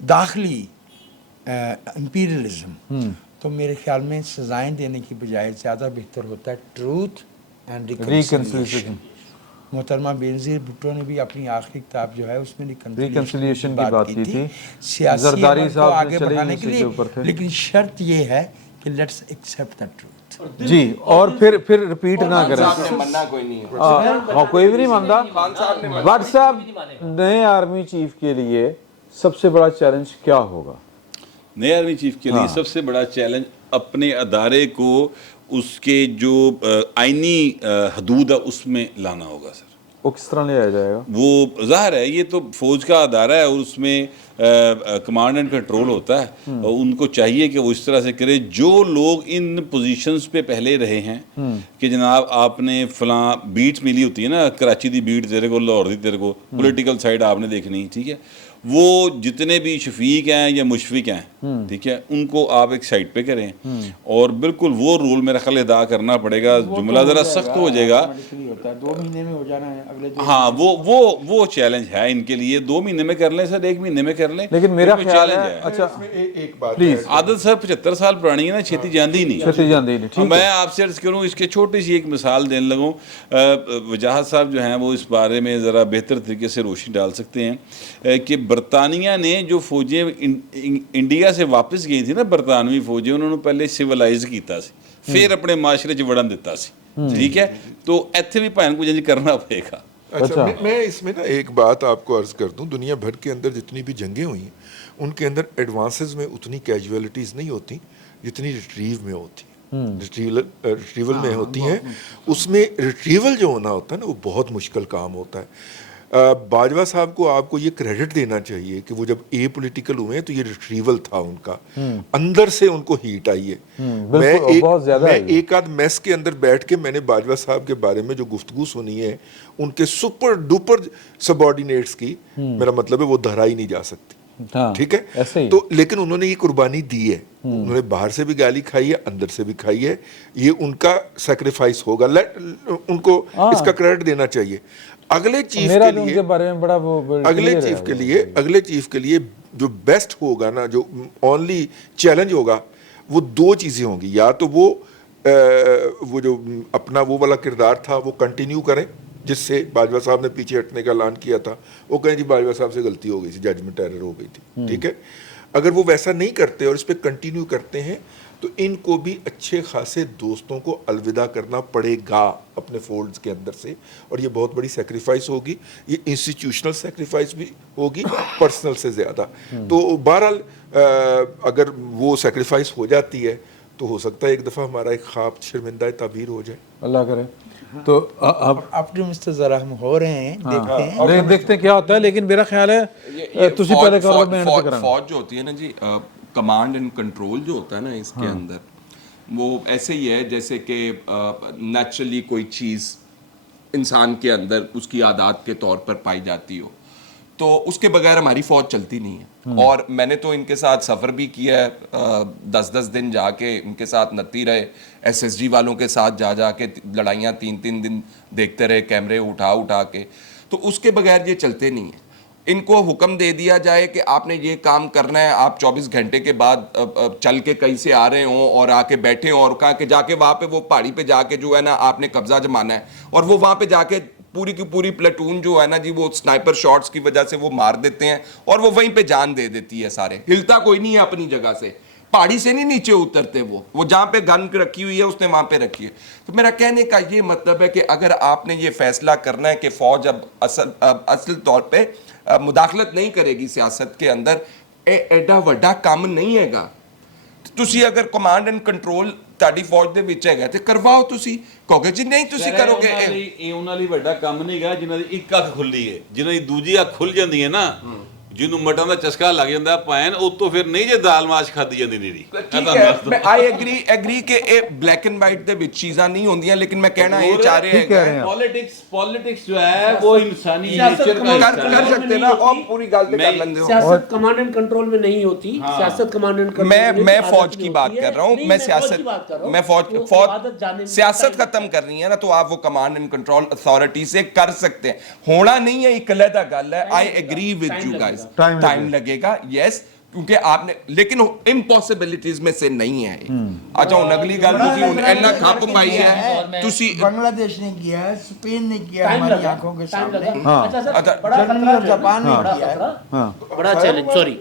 दाखिली इंपीरियलिज्म, तो मेरे ख्याल में सजाएं देने की बजाय ज़्यादा बेहतर होता है ट्रूथ एंड रिकन्सिलिएशन। मोहतरमा बेनज़ीर भुट्टो ने भी अपनी आखिरी किताब जो है उसमें रिकन्सिलिएशन की बात की थी, सियासी जरदारी साहब आगे बढ़ाने के लिए, लेकिन शर्त ये है कि लेट्स एक्सेप्ट द ट्रूथ। जी, और फिर रिपीट ना करें। मन्ना कोई नहीं है, कोई भी नहीं मानता। भट्ट साहब, नए आर्मी चीफ के लिए सबसे बड़ा चैलेंज क्या होगा? नए आर्मी चीफ के लिए सबसे बड़ा चैलेंज अपने अदारे को उसके जो आईनी हदूद है उसमें लाना होगा सर। वो किस तरह ले आया जाएगा? वो ज़ाहिर है ये तो फौज का अदारा है और उसमें कमांड एंड कंट्रोल होता है, और उनको चाहिए कि वो इस तरह से करे। जो लोग इन पोजीशंस पे पहले रहे हैं कि जनाब आपने फलां बीट मिली होती है ना, कराची दी बीट तेरे को, लाहौर दी तेरे को, पॉलिटिकल साइड आपने देखनी, ठीक है, वो जितने भी शफीक हैं या मुशफिक हैं, ठीक है, उनको आप एक साइड पे करें, और बिल्कुल वो रोल मेरा ख्याल अदा करना पड़ेगा। जुमला ज़रा सख्त हो जाएगा, 2 महीने में हो जाना है अगले। हाँ वो चैलेंज है इनके लिए। 2 महीने में कर लें सर, 1 महीने में कर लें, लेकिन मेरा ख्याल है, अच्छा एक बात प्लीज, आदत सर 75 साल पुरानी है ना, छेती जानती नहीं। मैं आपसे अर्ज करूँ, इसके छोटी सी एक मिसाल देने लगूँ, वजाहत साहब जो हैं वो इस बारे में ज़रा बेहतर तरीके से रोशनी डाल सकते हैं कि बरतानिया ने जो फौजें इंडिया से वापस गई थी ना, बरतानवी फौजें, उन्होंने पहले सिविलाइज किया सी, फिर अपने माशरे च वड़न दिता सी, ठीक है, तो इत्थे भी भैन को जंज करना पड़ेगा। अच्छा मैं इसमें ना एक बात आपको अर्ज कर दूं, दुनिया भर के अंदर जितनी भी जंगें हुई हैं उनके अंदर एडवांसेस में उतनी कैजुअलिटीज़ नहीं होती जितनी रिट्रीव में होती, रिट्रीवल में होती हैं। उसमें रिट्रीवल जो होना होता है ना, वो बहुत मुश्किल काम होता है। बाजवा साहब को आपको ये क्रेडिट देना चाहिए कि वो जब पॉलिटिकल हुए तो ये रिट्रीवल था उनका, अंदर से उनको हीट आई है। मैं एक आध मैस के अंदर बैठ के मैंने बाजवा साहब के बारे में जो गुफ्तगू सुनी है, उनके सुपर डुपर सबॉर्डिनेट्स की, मेरा मतलब है वो दोहरा ही नहीं जा सकती, ठीक है। तो लेकिन उन्होंने ये कुर्बानी दी है, उन्होंने बाहर से भी गाली खाई है, अंदर से भी खाई है, ये उनका सैक्रिफाइस होगा, उनको इसका क्रेडिट देना चाहिए। अगले चीफ के लिए उनके बारे में बड़ा अगले चीफ के लिए जो बेस्ट होगा ना, जो ओनली चैलेंज होगा, वो 2 चीजें होंगी। या तो वो जो अपना वो वाला किरदार था वो कंटिन्यू करें, जिससे बाजवा साहब ने पीछे हटने का ऐलान किया था, वो कहें जी बाजवा साहब से गलती हो गई थी, जजमेंट एरर हो गई थी, ठीक है। अगर वो वैसा नहीं करते और इस पर कंटिन्यू करते हैं तो इनको भी अच्छे खासे दोस्तों को अलविदा करना पड़ेगा अपने फोल्ड्स के अंदर से, और ये बहुत बड़ी सेक्रीफाइस होगी, ये इंस्टीट्यूशनल सेक्रीफाइस भी होगी पर्सनल से ज़्यादा। तो बहरहाल अगर वो सेक्रीफाइस हो जाती है तो हो सकता है एक दफ़ा हमारा एक ख्वाब शर्मिंदा ताबीर हो जाए। अल्लाह करे। तो अब ऑप्टिमिस्ट जरा हम हो रहे हैं, देखते हैं। देखते हैं क्या होता है, लेकिन मेरा ख्याल है तुसी पहले करो, मैं एंड पे करांगा। फौज जो होती है ना जी, कमांड एंड कंट्रोल जो होता है ना इसके अंदर, वो ऐसे ही है जैसे कि नेचुरली कोई चीज़ इंसान के अंदर उसकी आदत के तौर पर पाई जाती हो, तो उसके बगैर हमारी फौज चलती नहीं है। और मैंने तो इनके साथ सफ़र भी किया है, 10-10 दिन जाके इनके साथ नती रहे, SSG वालों के साथ जा के लड़ाइयाँ 3-3 दिन देखते रहे, कैमरे उठा उठा के, तो उसके बगैर ये चलते नहीं हैं। इनको हुक्म दे दिया जाए कि आपने ये काम करना है, आप 24 घंटे के बाद चल के कहीं से आ रहे हों और आके बैठे हों और कहा कि जाके वहाँ पे वो पहाड़ी पे जाके जो है ना आपने कब्जा जमाना है, और वो वहाँ पे जाके पूरी की पूरी प्लेटून जो है ना जी, वो स्नाइपर शॉट्स की वजह से वो मार देते हैं और वो वहीं पे जान दे देती है। सारे हिलता कोई नहीं है अपनी जगह से, पहाड़ी से नहीं नीचे उतरते, वो जहाँ पे गन रखी हुई है उसने वहाँ पे रखी है। तो मेरा कहने का ये मतलब है कि अगर आपने ये फैसला करना है कि फौज अब असल तौर पे मुदाखलत नहीं करेगी सियासत के अंदर, एडा वड्डा काम नहीं हैगा। ਤੁਸੀਂ ਅਗਰ ਕਮਾਂਡ ਐਂਡ ਕੰਟਰੋਲ ਤੁਹਾਡੀ ਫੌਜ ਦੇ ਵਿੱਚ ਹੈਗਾ ਤੇ ਕਰਵਾਓ ਤੁਸੀਂ, ਕਹੋਗੇ ਜੀ ਨਹੀਂ ਤੁਸੀਂ ਕਰੋਗੇ। ਇਹ ਉਹਨਾਂ ਲਈ ਵੱਡਾ ਕੰਮ ਨਹੀਂਗਾ ਜਿਨ੍ਹਾਂ ਦੀ ਇੱਕ ਅੱਖ ਖੁੱਲੀ ਹੈ, ਜਿਨ੍ਹਾਂ ਦੀ ਦੂਜੀ ਅੱਖ ਖੁੱਲ ਜਾਂਦੀ ਹੈ ਨਾ, ਜਿਹਨੂੰ ਮਟਾਂ ਦਾ ਚਸਕਾ ਲੱਗ ਜਾਂਦਾ ਪੈਨ, ਉਤੋਂ ਫਿਰ ਨਹੀਂ ਜੇ ਦਾਲ ਮਾਸ਼ ਖਾਦੀ ਜਾਂਦੀ ਨੀਰੀ। ਠੀਕ ਹੈ, ਮੈਂ ਆਈ ਐਗਰੀ ਕਿ ਇਹ ਬਲੈਕ ਐਂਡ ਵਾਈਟ ਦੇ ਵਿੱਚ ਚੀਜ਼ਾਂ ਨਹੀਂ ਹੁੰਦੀਆਂ, ਲੇਕਿਨ ਮੈਂ ਕਹਿਣਾ ਇਹ ਚਾਹ ਰਿਹਾ ਹੈ पॉलिटिक्स जो है वो इंसानी नेचर का कर सकते ना, और पूरी गल पे कर लेंगे। सियासत कमांड एंड कंट्रोल में नहीं होती, सियासत कमांड एंड कंट्रोल मैं फौज की बात कर रहा हूँ, मैं सियासत, मैं फौज सियासत खत्म करनी है ना, तो आप वो कमांड एंड कंट्रोल अथॉरिटी से कर सकते हैं। होना नहीं है एक अलग गल है, I agree with you guys, time लगेगा, यस, क्योंकि आपने, लेकिन इम्पॉसिबिलिटीज में से नहीं है। अच्छा हूं अगली गल, तुसी हुन इन्ना खप पाई है, तुसी बांग्लादेश ने किया है, स्पेन ने किया हमारी आंखों के सामने, अच्छा सर, बड़ा जर्मनी और जापान ने किया है। बड़ा चैलेंज, सॉरी,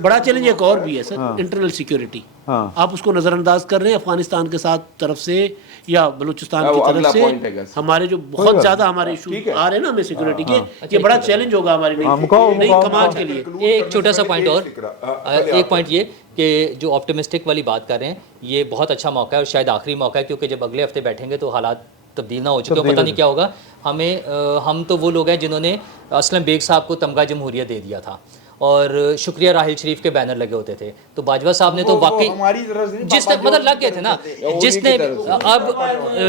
बड़ा चैलेंज एक और भी है सर, इंटरनल सिक्योरिटी। आप उसको नजरअंदाज कर रहे हैं अफगानिस्तान के साथ तरफ से या बलूचिस्तान की तरफ से, हमारे जो बहुत ज्यादा हमारे इशू आ रहे हैं ना हमें सिक्योरिटी के, ये बड़ा चैलेंज होगा हमारी नई कमांड के लिए। एक छोटा सा पॉइंट और, एक पॉइंट ये कि जो ऑप्टिमिस्टिक वाली बात कर रहे हैं, ये बहुत अच्छा मौका है और शायद आखिरी मौका है, क्योंकि जब अगले हफ्ते बैठेंगे तो हालात तब्दील ना हो चुके, पता नहीं क्या होगा। हम तो वो लोग हैं जिन्होंने असलम बेग साहब को तमगा जमहूरियत दे दिया था और शुक्रिया राहिल शरीफ के बैनर लगे होते थे, तो बाजवा साहब ने तो वाकई जिसने मतलब लग गए थे ना, जिसने अब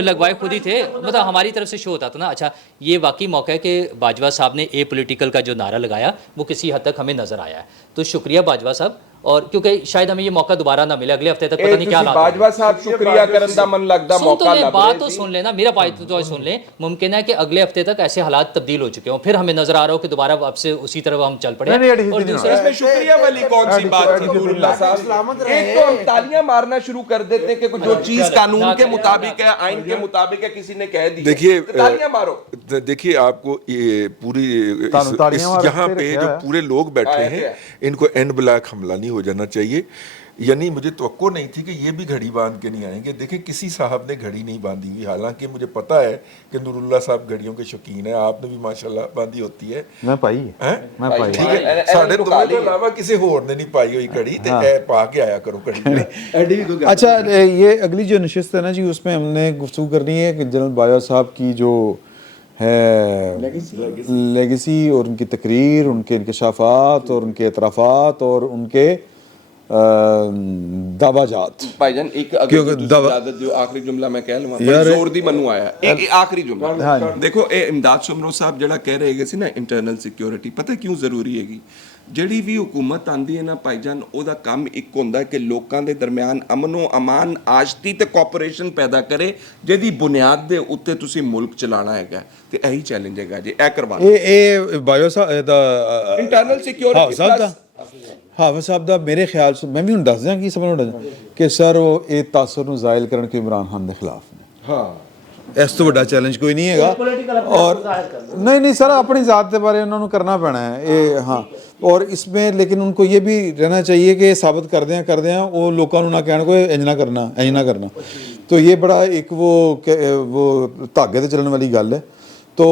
लगवाए खुद ही थे, मतलब हमारी तरफ से शो होता था ना। अच्छा, ये वाकई मौका है कि बाजवा साहब ने ए पॉलिटिकल का जो नारा लगाया वो किसी हद तक हमें नजर आया है, तो शुक्रिया बाजवा साहब। और क्योंकि शायद हमें ये मौका दोबारा ना मिले अगले हफ्ते तक, पता नहीं क्या हालात बाजवा साहब शुक्रिया करन दा मन लगदा मौका लग बात तो सुन लेना, मेरा बात तो सुन ले। मुमकिन है कि अगले हफ्ते तक ऐसे हालात तब्दील हो चुके हों, फिर हमें नजर आ रहा हो कि दोबारा आपसे उसी तरफ हम चल पड़े। और दूसरा इसमें शुक्रिया वाली कौन सी बात थी नूरुल्लाह साहब? एक तो हम तालियां मारना शुरू कर देते हैं कि जो चीज कानून के मुताबिक है, आइन के मुताबिक है, किसी ने कह दी, देखिए तालियां मारो। देखिए आपको ये पूरी यहाँ पे जो पूरे लोग बैठे हैं, इनको एंड ब्लैक हमला नहीं हो जाना चाहिए। यानी मुझे तवक्को नहीं थी कि ये भी घड़ी बांध के नहीं आएंगे। देखिए किसी साहब ने घड़ी नहीं बांधी हुई, हालांकि मुझे पता है कि नूरुल्लाह साहब घड़ियों के शौकीन है, आपने भी माशाल्लाह बांधी होती है। मैं पाई है, मैं पाई, ठीक है, साढ़े तो अलावा किसी होर ने नहीं पाई हुई घड़ी, तो ऐ पा के आया करो घड़ी। अच्छा, ये अगली जो नशिस्त है ना जी, उसमें हमने गुफ्तगू करनी है कि जनरल बाजवा साहब की जो है लेगेसी और उनकी तकरीर, उनके इंकशाफात और उनके एतराफ़ात और उनके दावाजात। भाईजान एक इजाजत जो आखिरी जुमला मैं कह लवां, जोर दी मनु आया एक आखिरी जुमला। देखो ए इमदाद सुमरो साहब जड़ा कह रहे सी ना इंटरनल सिक्योरिटी, पता क्यों ਜ਼ਰੂਰੀ ਹੈਗੀ? ਜਿਹੜੀ ਵੀ हुकूमत ਆਂਦੀ ਹੈ ਨਾ ਭਾਈਜਾਨ, ਉਹਦਾ ਕੰਮ ਇੱਕ ਹੁੰਦਾ ਕਿ ਲੋਕਾਂ ਦੇ ਦਰਮਿਆਨ ਅਮਨੋ ਅਮਾਨ, ਆਸ਼ਤੀ ਤੇ ਕੋਆਪਰੇਸ਼ਨ ਪੈਦਾ ਕਰੇ, ਜਿਹਦੀ ਬੁਨਿਆਦ ਦੇ ਉੱਤੇ ਤੁਸੀਂ ਮੁਲਕ ਚਲਾਣਾ ਹੈਗਾ, ਤੇ ਇਹੀ ਚੈਲੰਜ ਹੈਗਾ ਜੀ, ਇਹ ਕਰਵਾਉਣਾ। ਇਹ ਬਾਜਵਾ ਸਾਹਿਬ ਦਾ ਇੰਟਰਨਲ ਸਿਕਿਉਰਿਟੀ ਹਾਫਿਜ਼ ਸਾਹਿਬ ਦਾ ਮੇਰੇ ਖਿਆਲ ਚ, ਮੈਂ ਵੀ ਹੁਣ ਦੱਸ ਦਿਆਂ ਕੀ ਸਮਝ ਕਿ ਸਰ ਉਹ ਇਹ ਤਾਸਰ ਨੂੰ ਜ਼ਾਇਲ ਕਰਨ ਕਿ ਇਮਰਾਨ ਖਾਨ ਦੇ ਖਿਲਾਫ ਨੇ। ਹਾਂ, ਇਸ ਤੋਂ ਵੱਡਾ ਚੈਲੰਜ ਕੋਈ ਨਹੀਂ ਹੈਗਾ। और नहीं सर, अपनी ज़ात के बारे में उन्होंने करना पैना है ये। हाँ, और इसमें लेकिन उनको ये भी रहना चाहिए कि साबित कर दें वो लोगों को ना कहना कोई इंज ना करना। तो ये बड़ा एक वो धागे से चलने वाली गल है। तो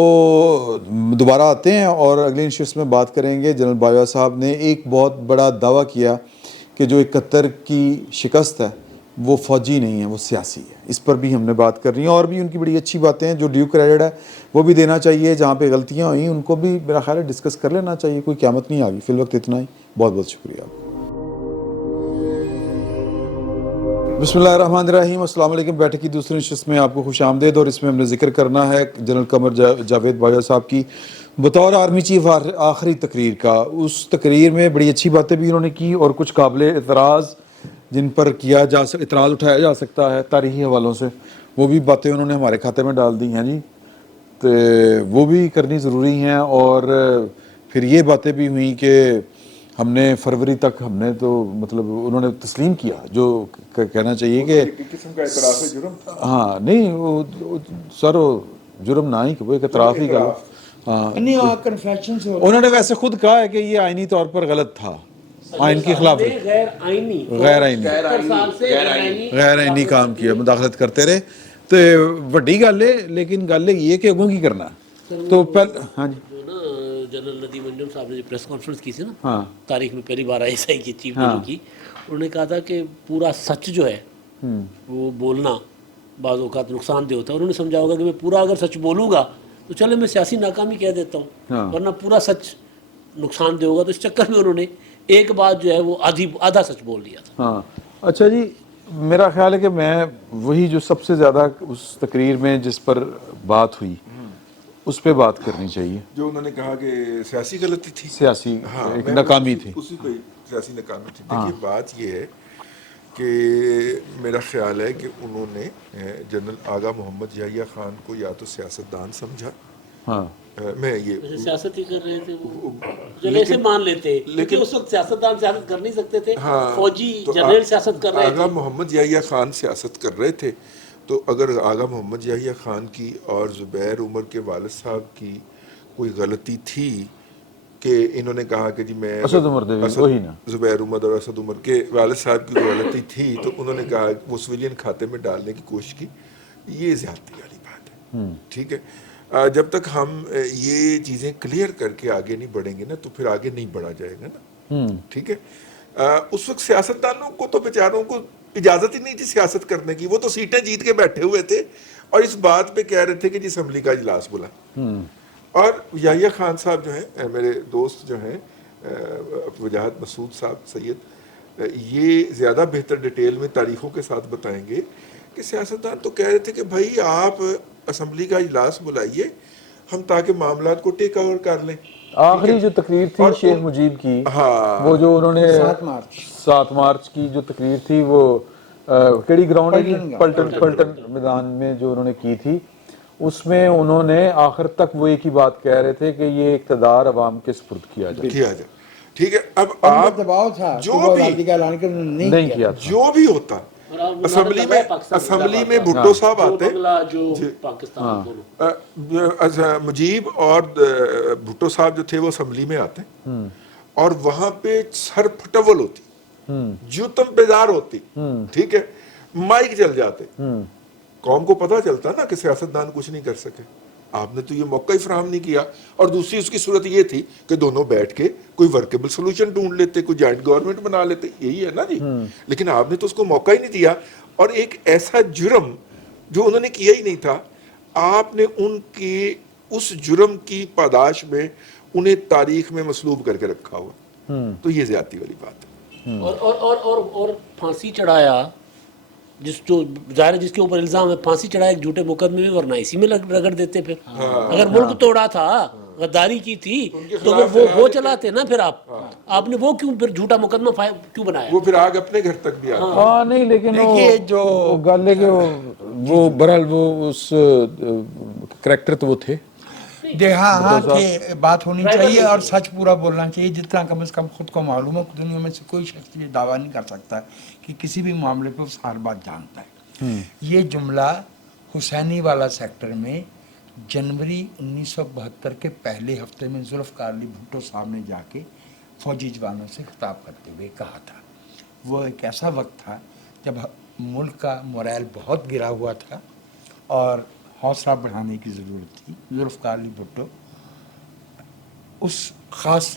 दोबारा आते हैं और अगली नशिस्त में बात करेंगे। जनरल बाजवा साहब ने एक बहुत बड़ा दावा किया कि जो 71 की शिकस्त है وہ فوجی نہیں ہے، وہ سیاسی ہے. اس پر بھی ہم نے بات کرنی ہے، اور بھی ان کی بڑی اچھی باتیں ہیں. جو ڈیو کریڈٹ ہے وہ بھی دینا چاہیے، جہاں پہ غلطیاں ہوئیں ان کو بھی میرا خیال ہے ڈسکس کر لینا چاہیے. کوئی قیامت نہیں آ گئی. فی الوقت اتنا ہی. بہت بہت شکریہ. بسم اللہ الرحمن الرحیم. السلام علیکم. بیٹھک کی دوسری نشست میں آپ کو خوش آمدید. اور اس میں ہم نے ذکر کرنا ہے جنرل قمر جاوید باجوہ صاحب کی بطور آرمی چیف آخری تقریر کا. اس تقریر میں بڑی اچھی باتیں بھی انہوں نے کی، اور کچھ قابل اعتراض جن پر اعتراض اٹھایا جا سکتا ہے تاریخی حوالوں سے، وہ بھی باتیں انہوں نے ہمارے کھاتے میں ڈال دی ہیں جی. تو وہ بھی کرنی ضروری ہیں. اور پھر یہ باتیں بھی ہوئیں کہ ہم نے فروری تک ہم نے تو مطلب انہوں نے تسلیم کیا، جو کہنا چاہیے کہ قسم کا اعتراف ہے جرم. ہاں نہیں وہ سر وہ جرم نہ ہی کہ وہ ایک اعتراف ہی غلط. ہاں کنفیشن سے انہوں نے ویسے خود کہا ہے کہ یہ آئینی طور پر غلط تھا، آئین کی خلاف غیر آئینی غیر آئینی کام کیا، مداخلت کرتے رہے. تو وڈی گل ہے، لیکن گل یہ کہ اگوں کی کرنا. تو ہاں جی جو نا جنرل ندیم انجم صاحب نے جو پریس کانفرنس کی تھی نا، ہاں تاریخ میں پہلی بار ISI کی چیف نے جو کی، انہوں نے کہا تھا کہ پورا سچ جو ہے وہ بولنا بعض اوقات نقصان دہ ہوتا ہے. انہوں نے سمجھا ہوگا کہ میں پورا اگر سچ بولوں گا تو چلے میں سیاسی ناکامی کہہ دیتا ہوں، ورنہ پورا سچ نقصان دہ ہوگا. تو اس چکر میں انہوں نے ایک بات جو ہے وہ آدھا سچ بول دیا تھا. ہاں. اچھا جی، میرا خیال ہے کہ میں وہی جو سب سے زیادہ اس تقریر میں جس پر بات ہوئی اس پہ بات کرنی چاہیے. جو انہوں نے کہا کہ سیاسی غلطی تھی، سیاسی ایک ناکامی تھی. اسی پہ سیاسی ناکامی تھی. دیکھیے بات یہ ہے کہ میرا خیال ہے کہ انہوں نے جنرل آغا محمد یحییٰ خان کو یا تو سیاستدان سمجھا. ہاں میں یہ ویسے سیاست ہی کر رہے تھے وہ، چلے ایسے مان لیتے لیکن اس وقت سیاستدان سیاست کر نہیں سکتے تھے، فوجی جنرل سیاست کر رہے تھے. آغا محمد یحییٰ خان سیاست کر رہے تھے. تو اگر آغا محمد یحییٰ خان کی اور زبیر عمر کے والد صاحب کی کوئی غلطی تھی کہ انہوں نے کہا کہ جی میں اسد عمر وہی نا زبیر عمر اور اسد عمر کے والد صاحب کی غلطی تھی تو انہوں نے کہا وہ سویلین کھاتے میں ڈالنے کی کوشش کی، یہ زیادتی والی بات ہے. ٹھیک ہے، جب تک ہم یہ چیزیں کلیئر کر کے آگے نہیں بڑھیں گے نا تو پھر آگے نہیں بڑھا جائے گا نا. ٹھیک ہے، اس وقت سیاستدانوں کو تو بیچاروں کو اجازت ہی نہیں تھی سیاست کرنے کی. وہ تو سیٹیں جیت کے بیٹھے ہوئے تھے اور اس بات پہ کہہ رہے تھے کہ جی اسمبلی کا اجلاس بلا. اور یحییٰ خان صاحب جو ہیں میرے دوست جو ہیں وجاہت مسعود صاحب سید، یہ زیادہ بہتر ڈیٹیل میں تاریخوں کے ساتھ بتائیں گے کہ سیاستدان تو کہہ رہے تھے کہ بھائی آپ اسمبلی کا اجلاس بلائیے ہم تاکہ معاملات کو ٹیک اوور کر لیں. آخری جو تقریر تھی شیخ مجیب کی، وہ جو انہوں نے 7 مارچ کی جو تقریر تھی وہ کیڑی گراؤنڈ ہے، پلٹن میدان میں جو انہوں نے کی تھی، اس میں انہوں نے آخر تک وہ ایک ہی بات کہہ رہے تھے کہ یہ اقتدار عوام کے سپرد کیا جائے. ٹھیک ہے، اب آپ دباؤ تھا جو بھی نہیں کیا تھا، جو بھی ہوتا اسمبلی میں بھٹو صاحب آتے، مجیب اور بھٹو صاحب جو تھے وہ اسمبلی میں آتے اور وہاں پہ سر پھٹول ہوتی، جوتم بیزار ہوتی. ٹھیک ہے، مائک جل جاتے. قوم کو پتہ چلتا نا کہ سیاستدان کچھ نہیں کر سکے. آپ نے تو یہ موقع ہی فراہم نہیں کیا. اور دوسری اس کی صورت یہ تھی کہ دونوں بیٹھ کے کوئی ورکیبل سولوشن ڈھونڈ لیتے، کوئی جوائنٹ گورنمنٹ بنا لیتے. یہی ہے نا جی. لیکن آپ نے تو اس کو موقع ہی نہیں دیا. اور ایک ایسا جرم جو انہوں نے کیا ہی نہیں تھا، آپ نے ان کے اس جرم کی پاداش میں انہیں تاریخ میں مصلوب کر کے رکھا ہوا. تو یہ زیادتی والی بات ہے. اور پھانسی چڑھایا جو ظاہر جس کے اوپر الزام ہے، پھانسی چڑھایا ایک جھوٹے مقدمے میں، ورنہ اسی میں رگڑ دیتے. پھر اگر ملک توڑا تھا، غداری کی تھی تو وہ چلاتے نا. پھر آپ نے وہ کیوں پھر جھوٹا مقدمہ کیوں بنایا؟ وہ پھر آگ اپنے گھر تک بھی آتا. ہاں نہیں، لیکن جو گل ہے کہ وہ بہرحال وہ اس کریکٹر تو وہ تھے. ہاں کہ بات ہونی چاہیے اور سچ پورا بولنا چاہیے. جتنا کم از کم خود کو معلوم ہے. دنیا میں سے کوئی شخص یہ دعویٰ نہیں کر سکتا کہ کسی بھی معاملے پہ اس ہر بات جانتا ہے. یہ جملہ حسینی والا سیکٹر میں جنوری 1972 کے پہلے ہفتے میں ذوالفقار علی بھٹو صاحب نے جا کے فوجی جوانوں سے خطاب کرتے ہوئے کہا تھا. وہ ایک ایسا وقت تھا جب ملک کا مورائل بہت گرا ہوا تھا اور حوصلہ بڑھانے کی ضرورت تھی. ذوالفقار علی بھٹو اس خاص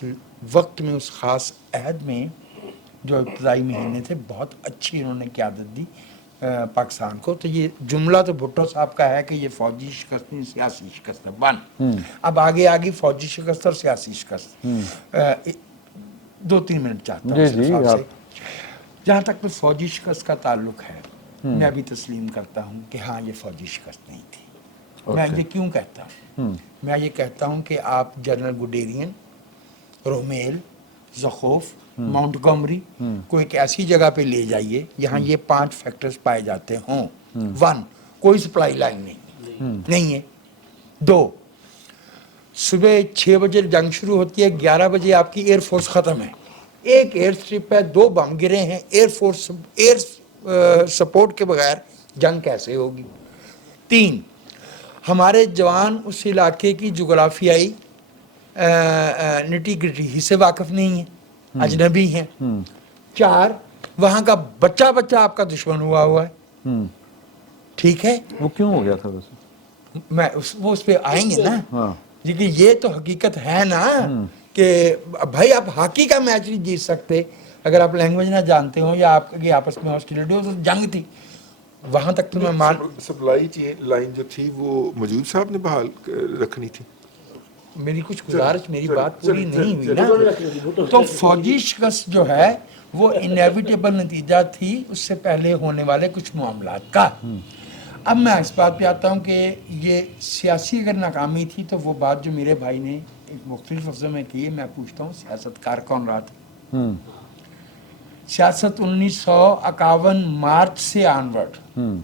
وقت میں، اس خاص عہد میں जो इब्तदाई महीने थे बहुत अच्छी इन्होंने क़यादत दी पाकिस्तान को। तो ये जुमला तो भुट्टो साहब का है कि ये फौजी शिकस्त नहीं सियासी शिकस्त है। वन, अब आगे आ गई फौजी शिकस्त और सियासी शिकस्त। 2-3 मिनट चाहता हूँ सिर्फ आपसे। जहाँ तक तो फौजी शिकस्त का ताल्लुक है, मैं भी तस्लीम करता हूँ कि हाँ ये फौजी शिकस्त नहीं थी। मैं ये क्यों कहता हूँ? मैं ये कहता हूँ कि आप जनरल गुडेरियन, रोमेल, ज़खोफ, माउंटगोमरी को एक ऐसी जगह पे ले जाइए यहाँ ये 5 फैक्टर्स पाए जाते हों। 1, कोई सप्लाई लाइन नहीं है। 2, सुबह 6 बजे जंग शुरू होती है, 11 बजे आपकी एयरफोर्स ख़त्म है, एक एयर स्ट्रिप है, 2 बम गिरे हैं, एयरफोर्स एयर सपोर्ट के बगैर जंग कैसे होगी? 3, हमारे जवान उस इलाके की जोग्राफियाई निटी ग्रिटी से वाकिफ नहीं है, अजनबी हैं। 4, वहाँ का बच्चा आपका दुश्मन हुआ है। ठीक है, वो क्यों हो गया था वैसे? वो उस पे आएंगे ना। हाँ। लेकिन ये तो हकीकत है ना कि भाई आप हॉकी का मैच नहीं जीत सकते अगर आप लैंग्वेज ना जानते हो या आपकी आपस में हॉस्टिलिटी हो। तो जंग थी, वहाँ तक तो मैं मान। सप्लाई चेन लाइन जो थी वो मौजूद साहब ने बहाल रखनी थी। मेरी कुछ गुजारिश, मेरी बात पूरी नहीं हुई ना। तो फौजी शिकस्त जो है वो इनएविटेबल नतीजा थी उससे पहले होने वाले कुछ मामलात का। अब मैं इस बात पे आता हूँ कि ये सियासी अगर नाकामी थी तो वो बात जो मेरे भाई ने एक मुख्तलिफ लफ्ज़ों में की, मैं पूछता हूँ सियासतकार कौन रहा था? सियासत 1951 मार्च से ऑनवर्ड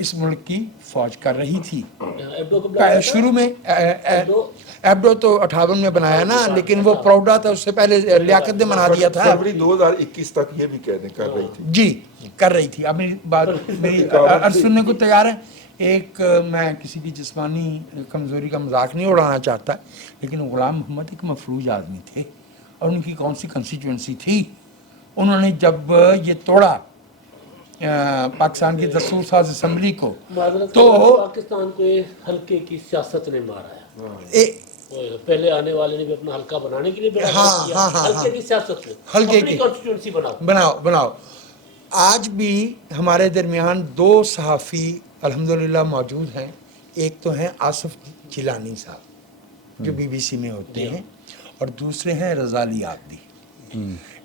इस मुल्क की फौज कर रही थी। शुरू में एब्डो तो 58 में बनाया ना, लेकिन वो प्रौढ़ा था, उससे पहले लियाकत ने बना दिया था। फरवरी 2021 तक ये भी कहने कर रही थी जी, कर रही थी। अब मेरी बात मेरी अर्ज सुनने को तैयार है। एक मैं किसी की जिस्मानी कमज़ोरी का मजाक नहीं उड़ाना चाहता, लेकिन ग़ुलाम मोहम्मद एक मफलूज आदमी थे और उनकी कौन सी कंस्टिट्यूंसी थी। उन्होंने जब ये तोड़ा पाकिस्तान की दस्तूर साज असम्बली को, तो पाकिस्तान के हल्के की सियासत ने मारा है। पहले आने वाले ने भी अपना हल्का बनाने के लिए हल्के की सियासत में हल्के की कॉन्स्टिट्यूंसी बनाओ। आज भी हमारे दरमियान 2 सहाफ़ी अल्हम्दुलिल्लाह मौजूद हैं। एक तो हैं आसिफ जिलानी साहब जो BBC में होते हैं, और दूसरे हैं रज़ाली आबदी।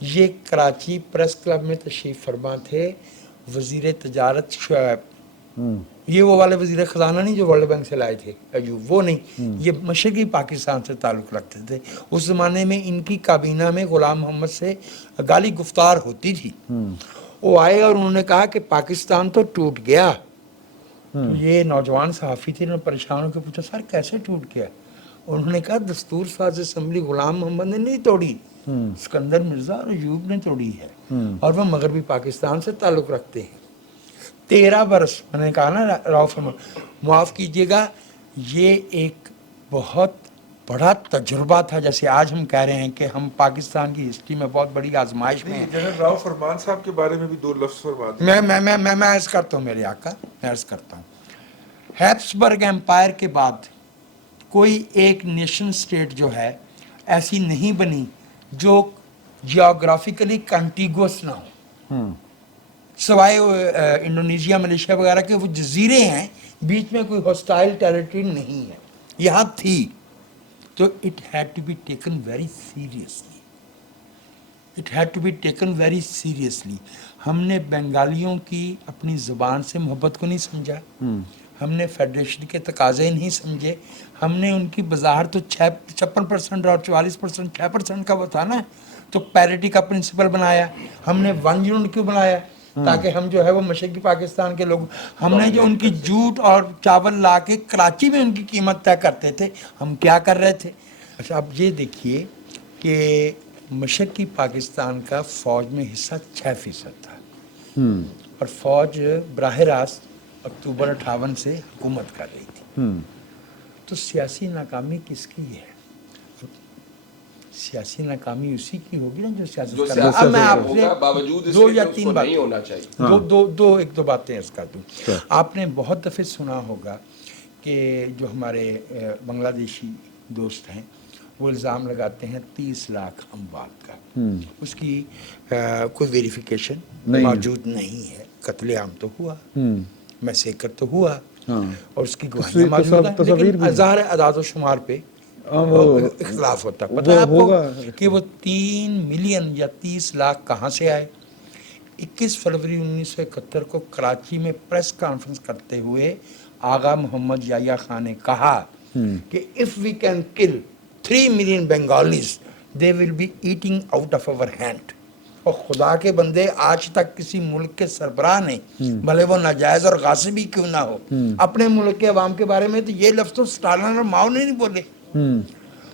ये कराची प्रेस क्लब में तशरीफ़ फरमा थे। वज़ीर तजारत शुएब, ये वो वाले वज़ीर ख़जाना नहीं जो वर्ल्ड बैंक से लाए थे अयूब, वो नहीं, ये मशरक़ी पाकिस्तान से ताल्लुक़ रखते थे। उस ज़माने में इनकी काबीना में ग़ुलाम मोहम्मद से गाली गुफ्तार होती थी। वो आए और उन्होंने कहा कि पाकिस्तान तो टूट गया। तो ये नौजवान सहाफ़ी थे, उन्होंने परेशान होकर पूछा सर कैसे टूट गया? उन्होंने कहा दस्तूर साज असम्बली ग़ुलाम मोहम्मद ने नहीं तोड़ी, सिकंदर मिर्ज़ा और अयूब ने तोड़ी है, और वह मगरबी पाकिस्तान से ताल्लुक़ रखते हैं। 13 बरस, मैंने कहा ना राव फरमा, माफ़ कीजिएगा, ये एक बहुत बड़ा तजुर्बा था। जैसे आज हम कह रहे हैं कि हम पाकिस्तान की हिस्ट्री में बहुत बड़ी आजमाइश में हैं। जनरल राव फरमान साहब के बारे में भी 2 लफ्ज़ फरमा दें। मैं अर्ज़ करता हूँ मेरे आका, मैं अर्ज़ करता हूँ, हैब्सबर्ग एम्पायर के बाद कोई एक नेशन स्टेट जो है ऐसी नहीं बनी जो जियोग्राफिकली कंटिगुअस ना हो, सवाए इंडोनेशिया, मलेशिया वगैरह के वो जजीरे हैं, बीच में कोई हॉस्टाइल टेरिटरी नहीं है। यहाँ थी, तो it had to be taken very seriously, it had to be taken very seriously. हमने बंगालियों की अपनी ज़बान से मोहब्बत को नहीं समझा, हमने फेडरेशन के तकाज़े नहीं समझे, हमने उनकी बज़ाहर तो 56% और 44% 6% का वो था ना, तो पैरिटी का प्रिंसिपल बनाया। हमने 1 यूनिट क्यों बनाया? ताकि हम जो है वो मशरक़ी पाकिस्तान के लोग, हमने जो उनकी जूट और चावल ला के कराची में उनकी कीमत तय करते थे, हम क्या कर रहे थे? अच्छा, अब ये देखिए कि मशरक़ी पाकिस्तान का फ़ौज में हिस्सा 6% था, और फ़ौज बराह रास्त अक्टूबर 58 से हुकूमत कर रही थी। तो सियासी नाकामी किसकी है? सियासी नाकामी उसी की होगी ना जो सियासत कर रहा है। अब मैं आपसे 2 या 3 बातें होना चाहिए, 1-2 बातें अर्ज़ कर दूँ। आपने बहुत दफ़े सुना होगा कि जो हमारे बांग्लादेशी दोस्त हैं वो इल्ज़ाम लगाते हैं 30 लाख अमवात का, उसकी कोई वेरिफिकेशन मौजूद नहीं है। कत्लेआम तो हुआ, मैसेकर तो हुआ, और उसकी गवाहियाँ मौजूद हैं, लेकिन ज़ाहिर है अदाद व शुमार पे इख्तलाफ होता है। पता है आपको कि वो 3 मिलियन या 30 लाख कहाँ से आए? 21 फरवरी 1971 को कराची में प्रेस कॉन्फ्रेंस करते हुए आगा मोहम्मद याया खान ने कहा कि if we can kill 3 million Bengalis they will be eating out of our hand. और खुदा के बंदे, आज तक किसी मुल्क के सरबराह ने, भले वो नाजायज़ और गासिब ही क्यों ना हो, अपने मुल्क के अवाम के बारे में तो ये लफ्ज़ तो स्टालिन और माओ ने नहीं बोले,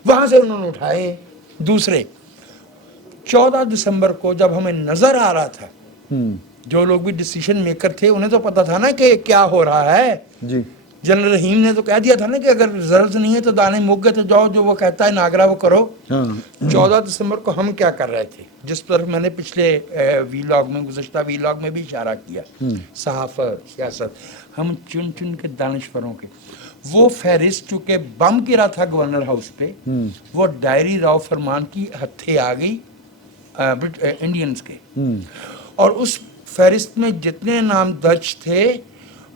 वहाँ से उन्होंने उठाए। दूसरे 14 दिसंबर को जब हमें नज़र आ रहा था, जो लोग भी डिसीजन मेकर थे उन्हें तो पता था ना कि क्या हो रहा है जी। जनरल रहीम ने तो कह दिया था ना कि अगर रिजल्ट नहीं है तो दाने मुक गए तो जाओ, जो वो कहता है नागरा वो करो। 14 दिसंबर को हम क्या कर रहे थे, जिस पर मैंने पिछले वीलॉग में, गुज़श्ता वीलॉग में भी इशारा किया, सहाफ़त, सियासत, हम चुन चुन के दानिश्वरों के वो फहरिस्त, चूँकि बम गिरा था गवर्नर हाउस पे, वो डायरी राव फरमान की हत्थे आ गई इंडियंस के, और उस फहरिस्त में जितने नाम दर्ज थे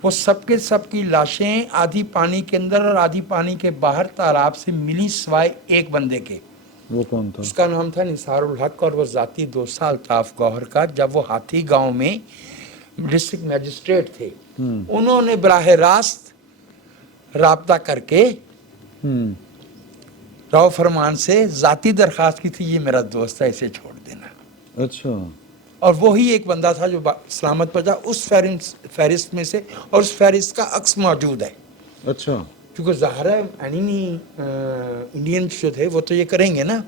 वो सबके सब की लाशें आधी पानी के अंदर और आधी पानी के बाहर तालाब से मिली, सिवाय एक बंदे के। वो कौन था? उसका नाम था निसारुल हक, और वो ज़ाती दोस्त अल्ताफ़ गौहर का। जब वो हाथी गांव में डिस्ट्रिक्ट मैजिस्ट्रेट थे, उन्होंने बराह रास्त राब्ता करके राव फरमान से ज़ाती दरख्वास्त की थी, ये मेरा दोस्त है, इसे छोड़ देना। अच्छा। और वही एक बंदा था जो सलामत बचा उस फहरिस्त में से, और उस फहरिस्त का अक्स मौजूद है। अच्छा। क्योंकि ज़ाहिर है एनिमी इंडियंस जो थे वो तो ये करेंगे ना।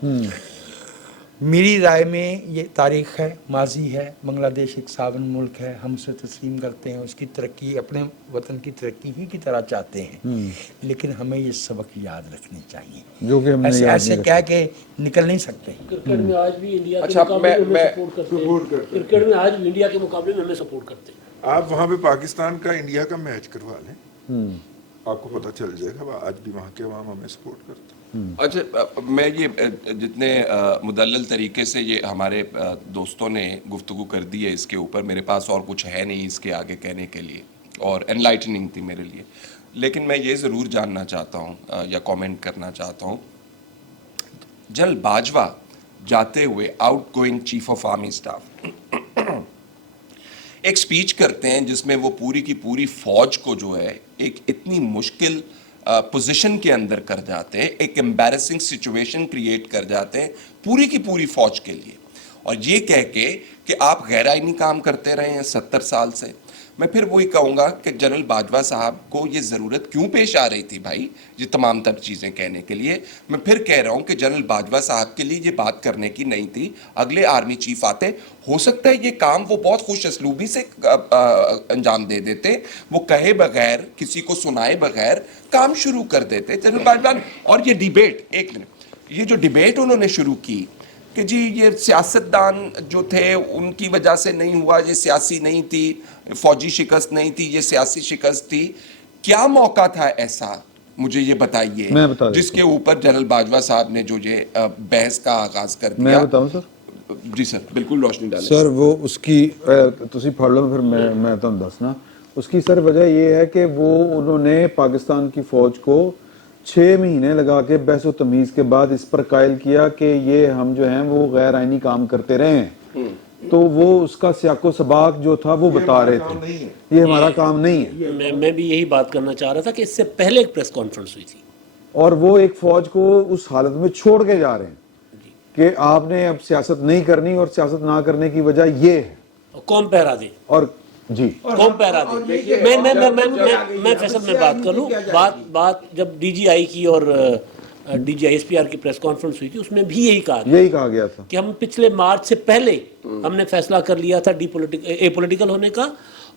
मेरी राय में ये तारीख़ है, माजी है, बांग्लादेश एक सावन मुल्क है, हम उसे तस्लीम करते हैं, उसकी तरक्की अपने वतन की तरक्की ही की तरह चाहते हैं, लेकिन हमें ये सबक याद रखने चाहिए, जो कि हमने ऐसे कह के निकल नहीं सकते। क्रिकेट में आज भी इंडिया के मुकाबले में हमें सपोर्ट करते हैं। क्रिकेट में आज भी इंडिया के मुकाबले में हमें सपोर्ट करते हैं। आप वहाँ पे पाकिस्तान का इंडिया का मैच करवा लें, आपको पता चल जाएगा आज भी वहाँ के अवाम हमें सपोर्ट करते हैं। अच्छा, मैं ये जितने मुदल्लल तरीके से ये हमारे दोस्तों ने गुफ्तगू कर दी है इसके ऊपर, मेरे पास और कुछ है नहीं इसके आगे कहने के लिए, और एनलाइटनिंग थी मेरे लिए, लेकिन मैं ये ज़रूर जानना चाहता हूँ या कमेंट करना चाहता हूँ, जनरल बाजवा जाते हुए outgoing chief of army staff एक स्पीच करते हैं जिसमें वो पूरी की पूरी फौज को जो है एक इतनी मुश्किल पोजीशन के अंदर कर जाते हैं, एक एम्बैरेसिंग सिचुएशन क्रिएट कर जाते हैं पूरी की पूरी फौज के लिए, और ये कह के कि आप गैर आइनी काम करते रहे हैं 70 साल से। मैं फिर वही कहूँगा कि जनरल बाजवा साहब को ये ज़रूरत क्यों पेश आ रही थी भाई ये तमाम तर चीज़ें कहने के लिए। मैं फिर कह रहा हूँ कि जनरल बाजवा साहब के लिए ये बात करने की नहीं थी, अगले आर्मी चीफ आते, हो सकता है ये काम वो बहुत खुश असलूबी से अंजाम दे देते, वो कहे बगैर, किसी को सुनाए बगैर काम शुरू कर देते जनरल बाजवा। और ये डिबेट, एक मिनट, ये जो डिबेट उन्होंने शुरू की कि जी ये सियासतदान जो थे उनकी वजह से नहीं हुआ, ये सियासी नहीं थी, फौजी शिकस्त नहीं थी, ये सियासी शिकस्त थी, क्या मौका था ऐसा मुझे ये बताइए जिसके ऊपर जनरल बाजवा साहब ने जो ये बहस का आगाज कर दिया। मैं बताऊं सर? जी सर, बिल्कुल रोशनी डालें सर। वो उसकी तुसी पढ़ लो फिर मैं तुम दसना। उसकी सर वजह ये है कि वो उन्होंने पाकिस्तान की फौज को 6 महीने लगा के बहस तमीज़ के बाद इस पर कायल किया कि ये हम जो हैं वो गैर आइनी काम करते रहे हैं, तो वो उसका सियाको सबाक जो था वो बता रहे थे, ये हमारा काम नहीं है। मैं भी यही बात करना चाह रहा था कि इससे पहले एक प्रेस कॉन्फ्रेंस हुई थी, और वो एक फौज को उस हालत में छोड़ के जा रहे हैं कि आपने अब सियासत नहीं करनी, और सियासत ना करने की वजह ये है कौन पहरा दे, और जी कौन पहरा दे। मैं फैसल में बात कर लूँ, बात जब DGI की और DGI-SPR की प्रेस कॉन्फ्रेंस हुई थी उसमें भी यही कहा गया था कि हम पिछले मार्च से पहले हमने फैसला कर लिया था एपॉलिटिकल होने का,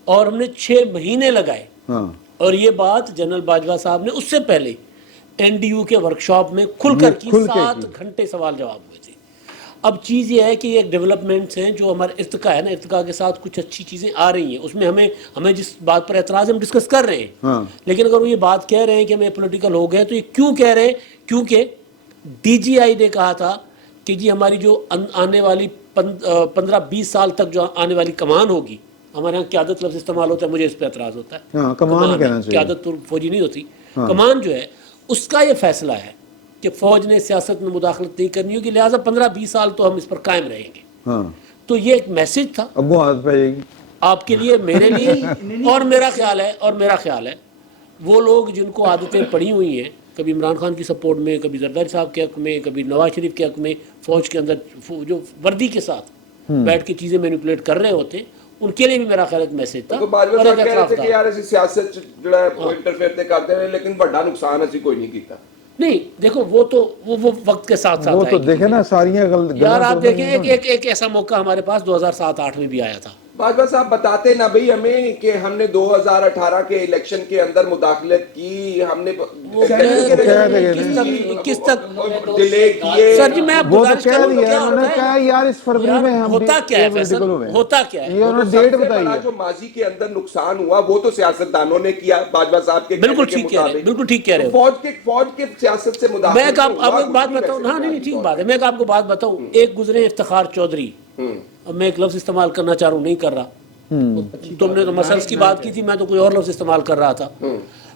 और हमने 6 महीने लगाए। और ये बात जनरल बाजवा साहब ने उससे पहले NDU के वर्कशॉप में खुलकर की, 7 घंटे सवाल जवाब हुए थे। अब चीज़ ये है कि ये डेवलपमेंट्स हैं जो हमारे इर्तिका है ना, इर्तिका के साथ कुछ अच्छी चीज़ें आ रही हैं, उसमें हमें जिस बात पर एतराज़ हम डिस्कस कर रहे हैं, लेकिन अगर वो ये बात कह रहे हैं कि हमें पॉलिटिकल हो गए, तो ये क्यों कह रहे हैं? क्योंकि DGI ने कहा था कि जी हमारी जो आने वाली 15-20 साल तक जो आने वाली कमान होगी, हमारे यहाँ क्यादत लफ्ज़ इस्तेमाल होता है, मुझे इस पर एतराज़ होता है। हाँ, कमान कहना चाहिए। क्यादत तो फौजी नहीं होती, कमान जो है उसका ये फैसला है कि फ़ौज ने सियासत में मुदाखलत नहीं करनी होगी, लिहाजा 15-20 साल तो हम इस पर कायम रहेंगे। हाँ, तो ये एक मैसेज था अब वो आदत पड़ जाएगी आपके लिए, मेरे लिए, और मेरा ख्याल है वो लोग जिनको आदतें पड़ी हुई हैं, कभी इमरान खान की सपोर्ट में, कभी जरदारी साहब के हक में, कभी नवाज शरीफ के हक में, फौज के अंदर जो वर्दी के साथ बैठ के चीज़ें मैनिपुलेट कर रहे होते, उनके लिए भी मेरा ख्याल एक मैसेज था। तो बाजवा और एक साहब कह रहे एतराफ़ थे था। कि यार ਅਸੀਂ ਸਿਆਸਤ ਚ ਜਿਹੜਾ ਹੈ ਉਹ ਇੰਟਰਫੇਅਰ ਤੇ ਕਰਦੇ ਰਹੇ ਲੇਕਿन ਵੱਡਾ ਨੁਕਸਾਨ ਅਸੀਂ ਕੋਈ ਨਹੀਂ ਕੀਤਾ। नहीं देखो वो तो वो वक्त के साथ वो साथ तो देखे ना सारियां यार आप देखें एक ऐसा मौका हमारे पास 2007-8 में भी आया था। बाजवा साहब बताते ना भाई हमें कि हमने 2018 के इलेक्शन के अंदर मुदाखलत की, हमने किस तक डिले किए। सर जी मैं वो तो गुजारिश कह करूंगा, दिया क्या उन्होंने, होता है? कहा यार इस फरवरी में हम होता क्या है फैसल, political हुए हैं। होता क्या है? ये उन्होंने सबसे डेट बताई बड़ा है। जो माजी के अंदर नुकसान हुआ वो तो सियासतदानों ने किया बाजवा साहब के बिल्कुल कहने के ठीक कह रहे हैं, मुताबिक। बिल्कुल ठीक कह रहे हो। फौज के सियासत से मुदाखलत मैं एक तो हुआ, आपको एक बात कुछ भी बताऊं, वैसे हाँ नहीं ठीक बात है, मैं एक आपको बात बताऊं, एक गुजरे इफ्तिखार चौधरी, अब मैं एक लफ्ज़ इस्तेमाल करना चाह रहा हूँ, नहीं कर रहा, तुमने तो मसल्स की बात की थी, मैं तो कोई और लफ्ज़ इस्तेमाल कर रहा था।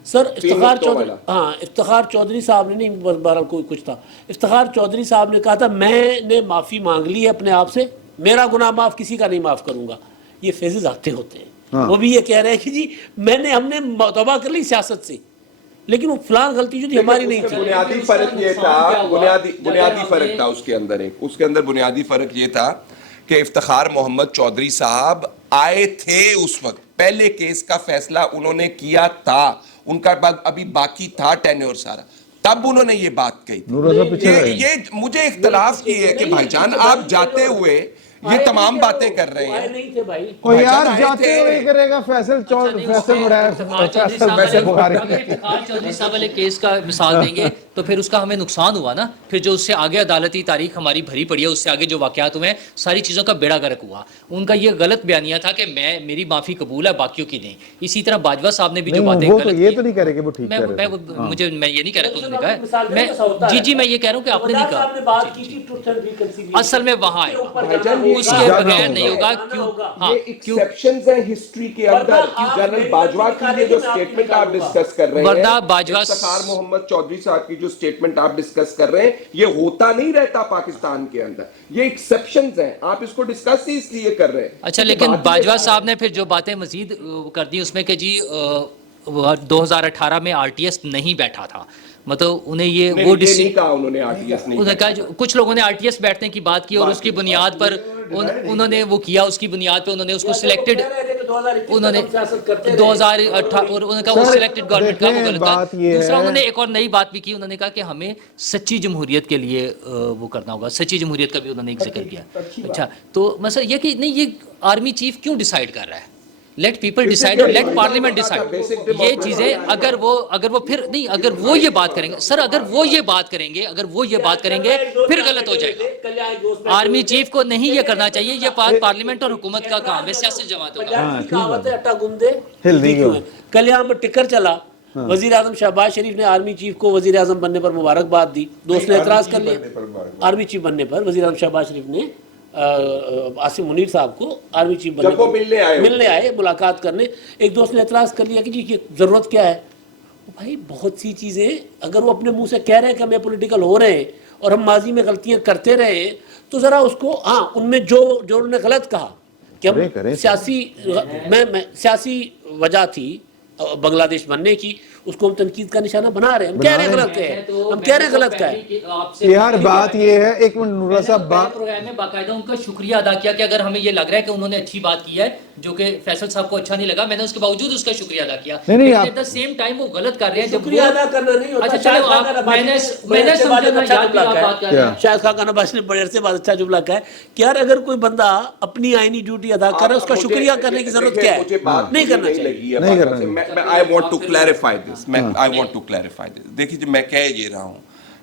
सर इफ्तिखार चौधरी, हाँ इफ्तिखार चौधरी साहब ने, नहीं बहरहाल कोई कुछ था, इफ्तिखार चौधरी साहब ने कहा था मैंने माफ़ी मांग ली है अपने आप से, मेरा गुनाह माफ़ किसी का नहीं माफ़ करूंगा। ये फेजेस आते होते हैं, वो भी ये कह रहे हैं कि जी हमने तौबा कर ली सियासत से, लेकिन वो फलां गलती जो थी हमारी नहीं थी। बुनियादी फर्क ये था, बुनियादी फर्क था उसके अंदर बुनियादी फर्क ये था कि इफ्तिखार मोहम्मद चौधरी साहब आए थे उस वक्त, पहले केस का फैसला उन्होंने किया था, उनका अभी बाकी था टेन्योर सारा, तब उन्होंने ये बात कही थी। ये मुझे इख्तलाफ ये है कि भाईजान आप जाते हुए ये तमाम बातें कर रहे हैं। नहीं थे भाई, ओ यार भाईजान आए जाते थे। हुए करेगा फैसल चौधरी साहब वाले केस का मिसाल देंगे तो फिर उसका हमें नुकसान हुआ ना, फिर जो उससे आगे अदालती तारीख हमारी भरी पड़ी है, उससे आगे जो वाकयात हुए हैं सारी चीज़ों का बेड़ा गर्क हुआ। उनका ये गलत बयानिया था कि मेरी माफ़ी कबूल है बाकियों की नहीं। इसी तरह बाजवा साहब ने भी जो बातें गलत ये तो नहीं करेंगे वो ठीक है, मैं ये नहीं कह रहा उन्होंने कहा, मैं जी मैं ये कह रहा हूँ कि आपने नहीं कहा, असल में वहाँ है उसके बगैर नहीं होगा। क्यों? हाँ, ये एक्सेप्शंस हैं हिस्ट्री के अंदर। जनरल बाजवा की ये जो स्टेटमेंट आप डिस्कस कर रहे हैं, बाजवा इफ्तिखार मोहम्मद चौधरी साहब की जो स्टेटमेंट आप डिस्कस कर रहे हैं, ये होता नहीं रहता पाकिस्तान के अंदर, ये एक्सेप्शंस हैं, आप इसको डिस्कस ही इसलिए कर रहे हैं। अच्छा, लेकिन बाजवा साहब ने फिर जो बातें मजीद कर दी उसमें कि जी 2018 में आरटीएस नहीं बैठा था, मतलब उन्हें ये वो नहीं कहा उन्होंने आरटीएस नहीं, उन्होंने कहा कुछ लोगों ने आरटीएस बैठने की बात की और उसकी बुनियाद पर उन्होंने वो किया, उसकी बुनियाद पर उन्होंने उसको सिलेक्टेड, उन्होंने 2018 और उन्होंने कहा वो सिलेक्टेड गवर्नमेंट का वो गलत था। दूसरा उन्होंने एक और नई बात भी की, उन्होंने कहा कि हमें सच्ची जमहूरियत के लिए वो करना होगा, सच्ची जमहूरियत का भी उन्होंने एक जिक्र किया। अच्छा, तो मसला ये कि नहीं, ये आर्मी चीफ क्यों डिसाइड कर रहा है? Let people decide, let parliament decide. ये चीजें अगर वो फिर नहीं, अगर वो ये बात करेंगे सर, अगर वो ये बात करेंगे फिर गलत हो जाएगा। आर्मी चीफ को नहीं ये करना चाहिए, ये पार्लियामेंट और हुकूमत का काम है, सियासत जमातों का। कहावत है अट्टा गुंदे हिल्दी क्यों है। कल यहाँ पर टिकर चला, वजीर आजम शहबाज शरीफ ने आर्मी चीफ को वजीर आजम बनने पर मुबारकबाद दी, दोस्त ने एतराज कर लिया। आर्मी चीफ बनने पर वजीर आजम शहबाज शरीफ ने आसिम मुनीर साहब को आर्मी चीफ बनने को मिलने आए मुलाकात करने, एक दोस्त ने एतराज़ कर लिया कि जी ये ज़रूरत क्या है। भाई बहुत सी चीज़ें अगर वो अपने मुंह से कह रहे हैं कि हम पॉलिटिकल हो रहे हैं और हम माजी में गलतियां करते रहे तो ज़रा उसको, हाँ उनमें जो उन्होंने गलत कहा कि हम सियासी वजह थी बांग्लादेश बनने की, उसको हम तनकीद का निशाना बना रहे हैं, हम कह रहे हैं गलत है, हम कह रहे हैं गलत है। यार बात ये है, एक मिनट नूरा साहब, बात प्रोग्राम में बाकायदा उनका शुक्रिया अदा किया कि अगर हमें ये लग रहा है कि उन्होंने अच्छी बात की है जो कि फैसल साहब को अच्छा नहीं लगा, मैंने उसके बावजूद उसका शुक्रिया अदा किया। नहीं एट द सेम टाइम वो गलत कर रहे हैं। शुक्रिया अदा करना नहीं होता। अच्छा चलो मैंने समझा ना, याद भी आप बात कर रहे हैं। शायद खान अब्बास ने बड़े अरसे बाद अच्छा जुमला कहा है कि यार अगर कोई बंदा अपनी आईनी ड्यूटी अदा कर रहा है उसका शुक्रिया करने की जरूरत क्या है, नहीं करना चाहिए। I want to clarify this, I want to clarify this. देखिए मैं कह ये रहा हूँ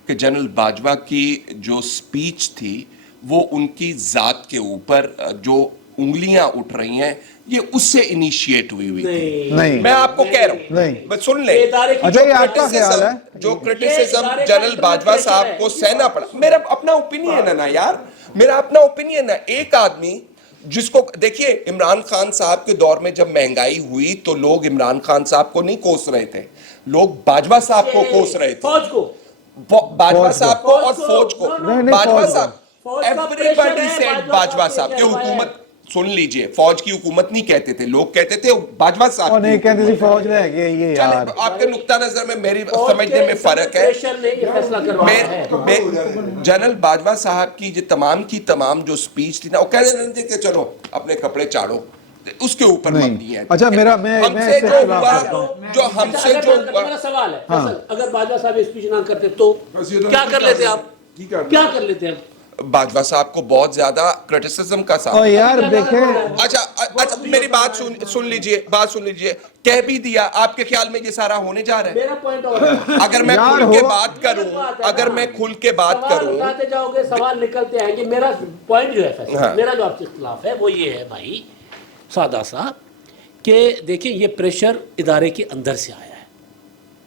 कि जनरल बाजवा की जो स्पीच थी वो उनकी ज़ात के ऊपर जो उंगलियां उठ रही हैं ये उससे इनिशिएट हुई थी। नहीं मैं आपको कह रहा हूं, नहीं। बस सुन ले, अच्छा ये आपका ख्याल है? जो क्रिटिसिज्म जनरल बाजवा साहब को सहना पड़ा, मेरा अपना ओपिनियन है ना यार, मेरा अपना ओपिनियन है। एक आदमी जिसको देखिए, इमरान खान साहब के दौर में जब महंगाई हुई तो लोग इमरान खान साहब को नहीं कोस रहे थे, लोग बाजवा साहब को कोस रहे थे, फौज को, बाजवा साहब को और फौज को। बाजवा साहब, फौज का एवरीबॉडी प्रेशर सेड है, बाजवा साहब की हुकूमत। सुन लीजिए, फौज की हुकूमत नहीं कहते थे लोग, कहते थे बाजवा साहब और नहीं कहते थे फौज ने है ये यार। चले, आपके नुक्ता नजर में मेरी समझने में फर्क है। प्रेशर ने ये फैसला करवाया है। जनरल बाजवा साहब की जो तमाम जो स्पीच थी ना, वो कह रहे थे कि चलो अपने कपड़े चाड़ो, उसके ऊपर मबनी है। अच्छा मैं हमसे इससे जो खिलाफ हुआ, करता हूं। जो हमसे जो हुआ, मेरा सवाल है, अगर बाजवा साहब स्पीच ना करते तो क्या कर लेते आप? क्या कर लेते आप? बाजवा साहब को बहुत ज्यादा क्रिटिसिज्म का ओ सामना। यार देखें, अच्छा मेरी बात सुन लीजिए, कह भी दिया, आपके ख्याल में ये सारा होने जा रहा है? मेरा पॉइंट और है। अगर मैं यार खुल के हो- बात करूं, अगर मैं खुल के बात सवाल करूं, उठाते जाओगे, सवाल निकलते आएंगे। मेरा पॉइंट जो है फैसला, हाँ। मेरा जो आपके खिलाफ है वो ये है भाई सादा सा, कि देखिए ये प्रेशर इदारे के अंदर से आया है।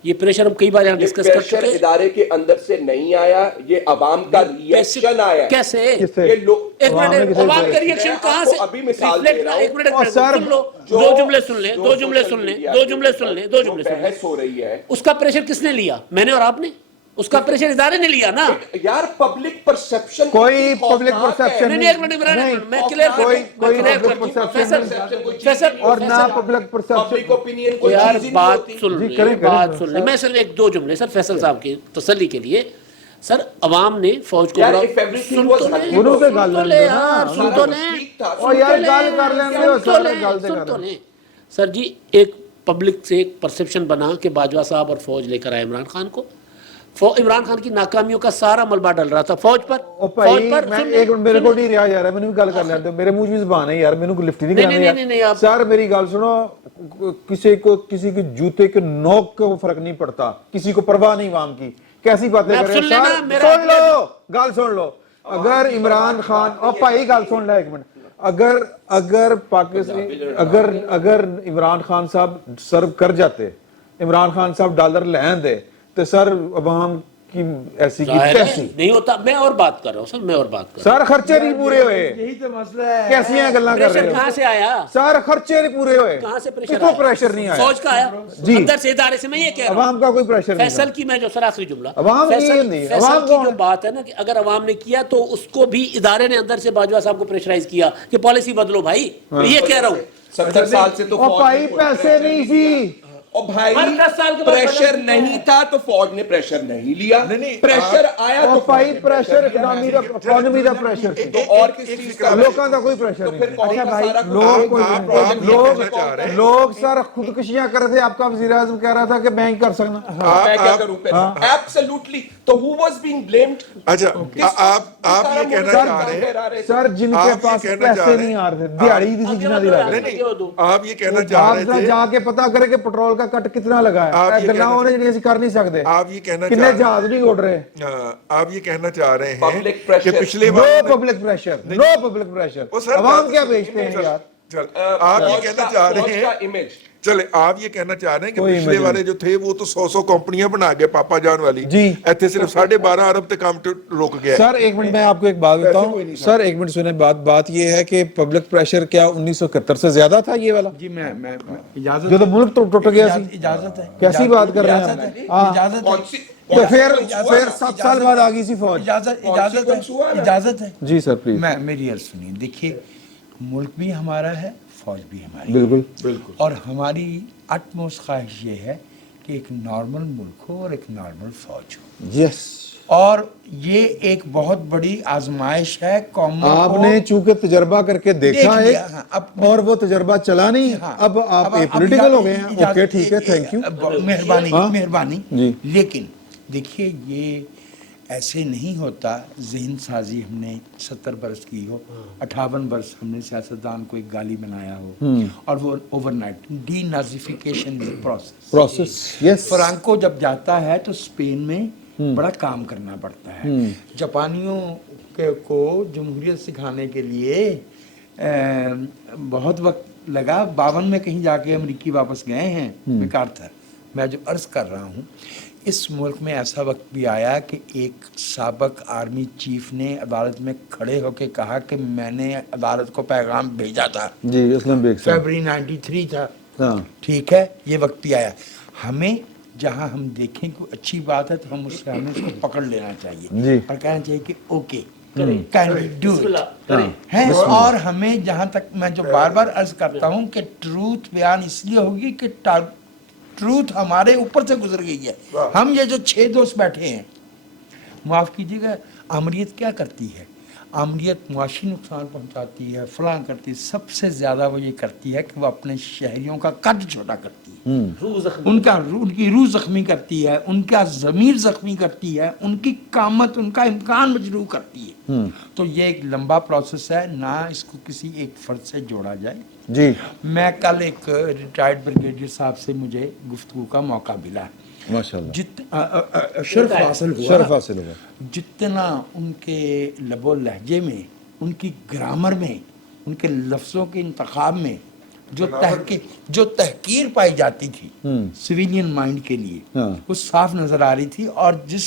ये प्रेशर हम कई बार यहाँ डिस्कस कर चुके हैं। इदारे के अंदर से नहीं आया, ये अवाम का रिएक्शन आया है। कैसे? किससे? ये लोग एक मिनट, अवाम का रिएक्शन कहाँ से? अभी मिसाल दे रहा हूं। एक मिनट, और सर, सुन लो, दो जुमले सुन ले, दो जुमले सुन ले, दो जुमले सुन ले, दो जुमले सुन ले। बहस हो रही है उसका प्रेशर किसने लिया? मैंने और आपने? उसका प्रेशर इदारे ने लिया ना। यार, पब्लिक परसेप्शन, कोई पब्लिक परसेप्शन नहीं, एक मिनट इमरान, मैं क्लियर कर कोई क्लियर कर public perception फैसल और ना पब्लिक परसेप्शन। पब्लिक ओपिनियन को यार बात सुन जी, ले, करें, बात सुन ले। मैं सिर्फ एक दो जुमले सर फैसल साहब की तसल्ली के लिए। सर अवाम ने फौज को यार, बुरा- if everything सुन was तो ले, happy, उन्हों से सुन गाल तो लेने ले दो ना, यार, सुन तो ले, और यार गाल कर लेंगे और सुन तो सारे ले, गाल दे सुन कर तो रहे हैं। ले। सर जी, एक पब्लिक से एक परसेप्शन बना कि बाजवा साहब और फौज लेकर आए इमरान खान को। इमरान खान की नाकामियों का सारा मलबा डल रहा था फौज पर। ओ भाई मैं एक मिनट, मेरे को नहीं रिया जा रहा, मैंने भी गल कर लेते, मेरे मुंह 'ਚ ਵੀ ਜ਼ਬਾਨ है यार, मैंने को लिफ्ट ही नहीं नहीं, करनी नहीं, नहीं, यार। आप- सर मेरी गल सुनो, किसी के जूते के नोक को फर्क नहीं पड़ता, किसी को परवाह नहीं आवाम की। कैसी बातें मैं कर रहे सुन लेना, हैं? मेरा सुन लो, गल सुन लो। अगर इमरान खान, और भाई गल सुन ले एक मिनट, अगर पाकिस्तान, अगर इमरान खान साहब सर्व कर जाते, इमरान खान साहब डॉलर लैन दे, तो सर अवाम की ऐसी की जाहिर है, कैसी? नहीं होता। मैं और बात कर रहा हूँ सर, मैं और बात कर रहा सर खर्चे नहीं पूरे हुए, यही तो मसला है। कैसी गल्ला हूँ। कर रहे प्रेशर हो? कहाँ से आया? सर खर्चे नहीं पूरे हुए, कहाँ से प्रेशर किसको आया? प्रेशर नहीं आया? फौज का आया जी। अंदर से, इदारे से। मैं ये कह रहा हूँ, अवाम का कोई प्रेशर नहीं फैसल था। की, मैं जो सर आखिरी जुमला, अवाम की फैसल नहीं, फैसल अवाम की को- जो बात है ना कि अगर अवाम ने किया तो उसको भी इदारे ने अंदर से बाजवा साहब को प्रेशराइज किया कि पॉलिसी बदलो भाई। ये कह रहा हूँ। 70 साल से तो और फौज भाई ने- पैसे नहीं थी, और भाई हर 10 साल के बाद प्रेशर बदल नहीं था तो फौज ने प्रेशर नहीं लिया। प्रेशर आया और तो भाई प्रेशर इकोनॉमी का प्रेशर सी। तो और किस चीज का? लोगों का कोई प्रेशर तो नहीं फिर था। कौन सा सारा लोग सर खुदकुशियां कर रहे थे, आपका वजीर आज़म कह रहा था कि मैं ही कर सकना। मैं क्या करूं फिर? एब्सोल्युटली। तो हु वाज बीइंग ब्लेम्ड? अच्छा, आप ये कहना चाह रहे हैं, सर जिनके आप ये पास कहना चाह पैसे रहे नहीं हैं- आ रहे थे, दिहाड़ी दी जितना दिला रहे नहीं नहीं, आप ये कहना चाह आप रहे जरा थे, जाके पता करे कि पेट्रोल का कट कितना लगा आप है। ये गल्लां कहना- होने ਜਿਹੜੀਆਂ ਅਸੀਂ कर नहीं सकते। आप ये कहना किन्ने चाह रहे जहाज नहीं उड़ रहे। आप ये कहना चाह रहे हैं Public कि pressure। पिछले नो बार public pressure, no public pressure. वो सर अवाम बात- क्या बेचते हैं चल- यार? चल, आप ये कहना चाह रहे हैं, इमेज। चले आप ये कहना चाह रहे हैं कि कोई पिछले image वाले जो थे वो तो 100 कंपनियां बना गए पापा जान वाली जी। ਇੱਥੇ सिर्फ 12.5 अरब तक काम रुक गया है। सर एक मिनट मैं आपको एक बात बताऊं, सर एक मिनट सुने, बात ये है कि पब्लिक प्रेशर क्या 1971 से ज्यादा था ये वाला, जी मैं इजाजत जो तो मुल्क टूट गया सी? इजाजत है। कैसी बात कर रहे हैं इजाजत आप? है, हाँ। इजाजत कौन है। सी? तो फिर 7 साल बाद आ गई सी फौज। इजाजत हुआ है, ना? इजाजत है। जी सर प्लीज। मैं मेरी अर्ज सुनिए, देखिए मुल्क भी हमारा है, फौज भी हमारी बिल्कुल और हमारी अटमोस्ट ख्वाहिश ये है कि एक नॉर्मल मुल्क हो और एक नॉर्मल फौज हो। यस। और ये एक बहुत बड़ी आजमाइश है कौमों को। आपने चूंकि तजर्बा करके देखा है लिया, हाँ, अब और वो तजर्बा चला नहीं, हाँ, अब आप अब पॉलिटिकल हो गए हैं। इजाजत- ओके ठीक है, थैंक यू। मेहरबानी हाँ? मेहरबानी। जी। लेकिन देखिए ये ऐसे नहीं होता। जहन साजी हमने 70 बरस की हो, 58 बरस हमने सियासतदान को एक गाली बनाया हो और वो overnight denazification process yes. Franco जब जाता है तो स्पेन में बड़ा काम करना पड़ता है। जापानियों को जमहूरियत सिखाने के लिए बहुत वक्त लगा, 52 में कहीं जाके अमेरिकी वापस गए हैं मैकार्थर। मैं जो अर्ज़ कर रहा हूँ, इस मुल्क में ऐसा वक्त भी आया कि एक साबिक आर्मी चीफ ने अदालत में खड़े होकर कहा कि मैंने अदालत को पैगाम भेजा था जी, इस्लाम बेग साहब। फरवरी 93 था। हाँ। ठीक है, ये वक्त भी आया। हमें जहाँ हम देखें कोई अच्छी बात है तो हम उससे हमें उसको पकड़ लेना चाहिए जी। और कहना चाहिए कि ओके कैन वी डू करें। है। और हमें जहाँ तक मैं जो बार बार अर्ज करता हूँ कि ट्रूथ बयान इसलिए होगी कि ट्रूथ हमारे ऊपर से गुजर गई है। हम ये जो 6 दोस्त बैठे हैं, माफ़ कीजिएगा, आमरीत क्या करती है? आमरीत मुआशी नुकसान पहुंचाती है, फलां करती है। सबसे ज़्यादा वो ये करती है कि वो अपने शहरियों का कद छोटा करती है, उनकी रूह ज़ख्मी करती है, उनका ज़मीर ज़ख्मी करती है, उनकी कामत, उनका इम्कान मजरूह करती है। तो ये एक लंबा प्रोसेस है, ना इसको किसी एक फ़र्द से जोड़ा जाए। जी, मैं कल एक रिटायर्ड ब्रिगेडियर साहब से मुझे गुफ्तगू का मौका मिला, माशाल्लाह, शर्फ हासिल हुआ। शर्फ हासिल हुआ। जितना उनके लबो लहजे में, उनकी ग्रामर में, उनके लफ्ज़ों के इंतखाब में जो तहकीर पाई जाती थी सिविलियन माइंड के लिए, वो साफ नज़र आ रही थी। और जिस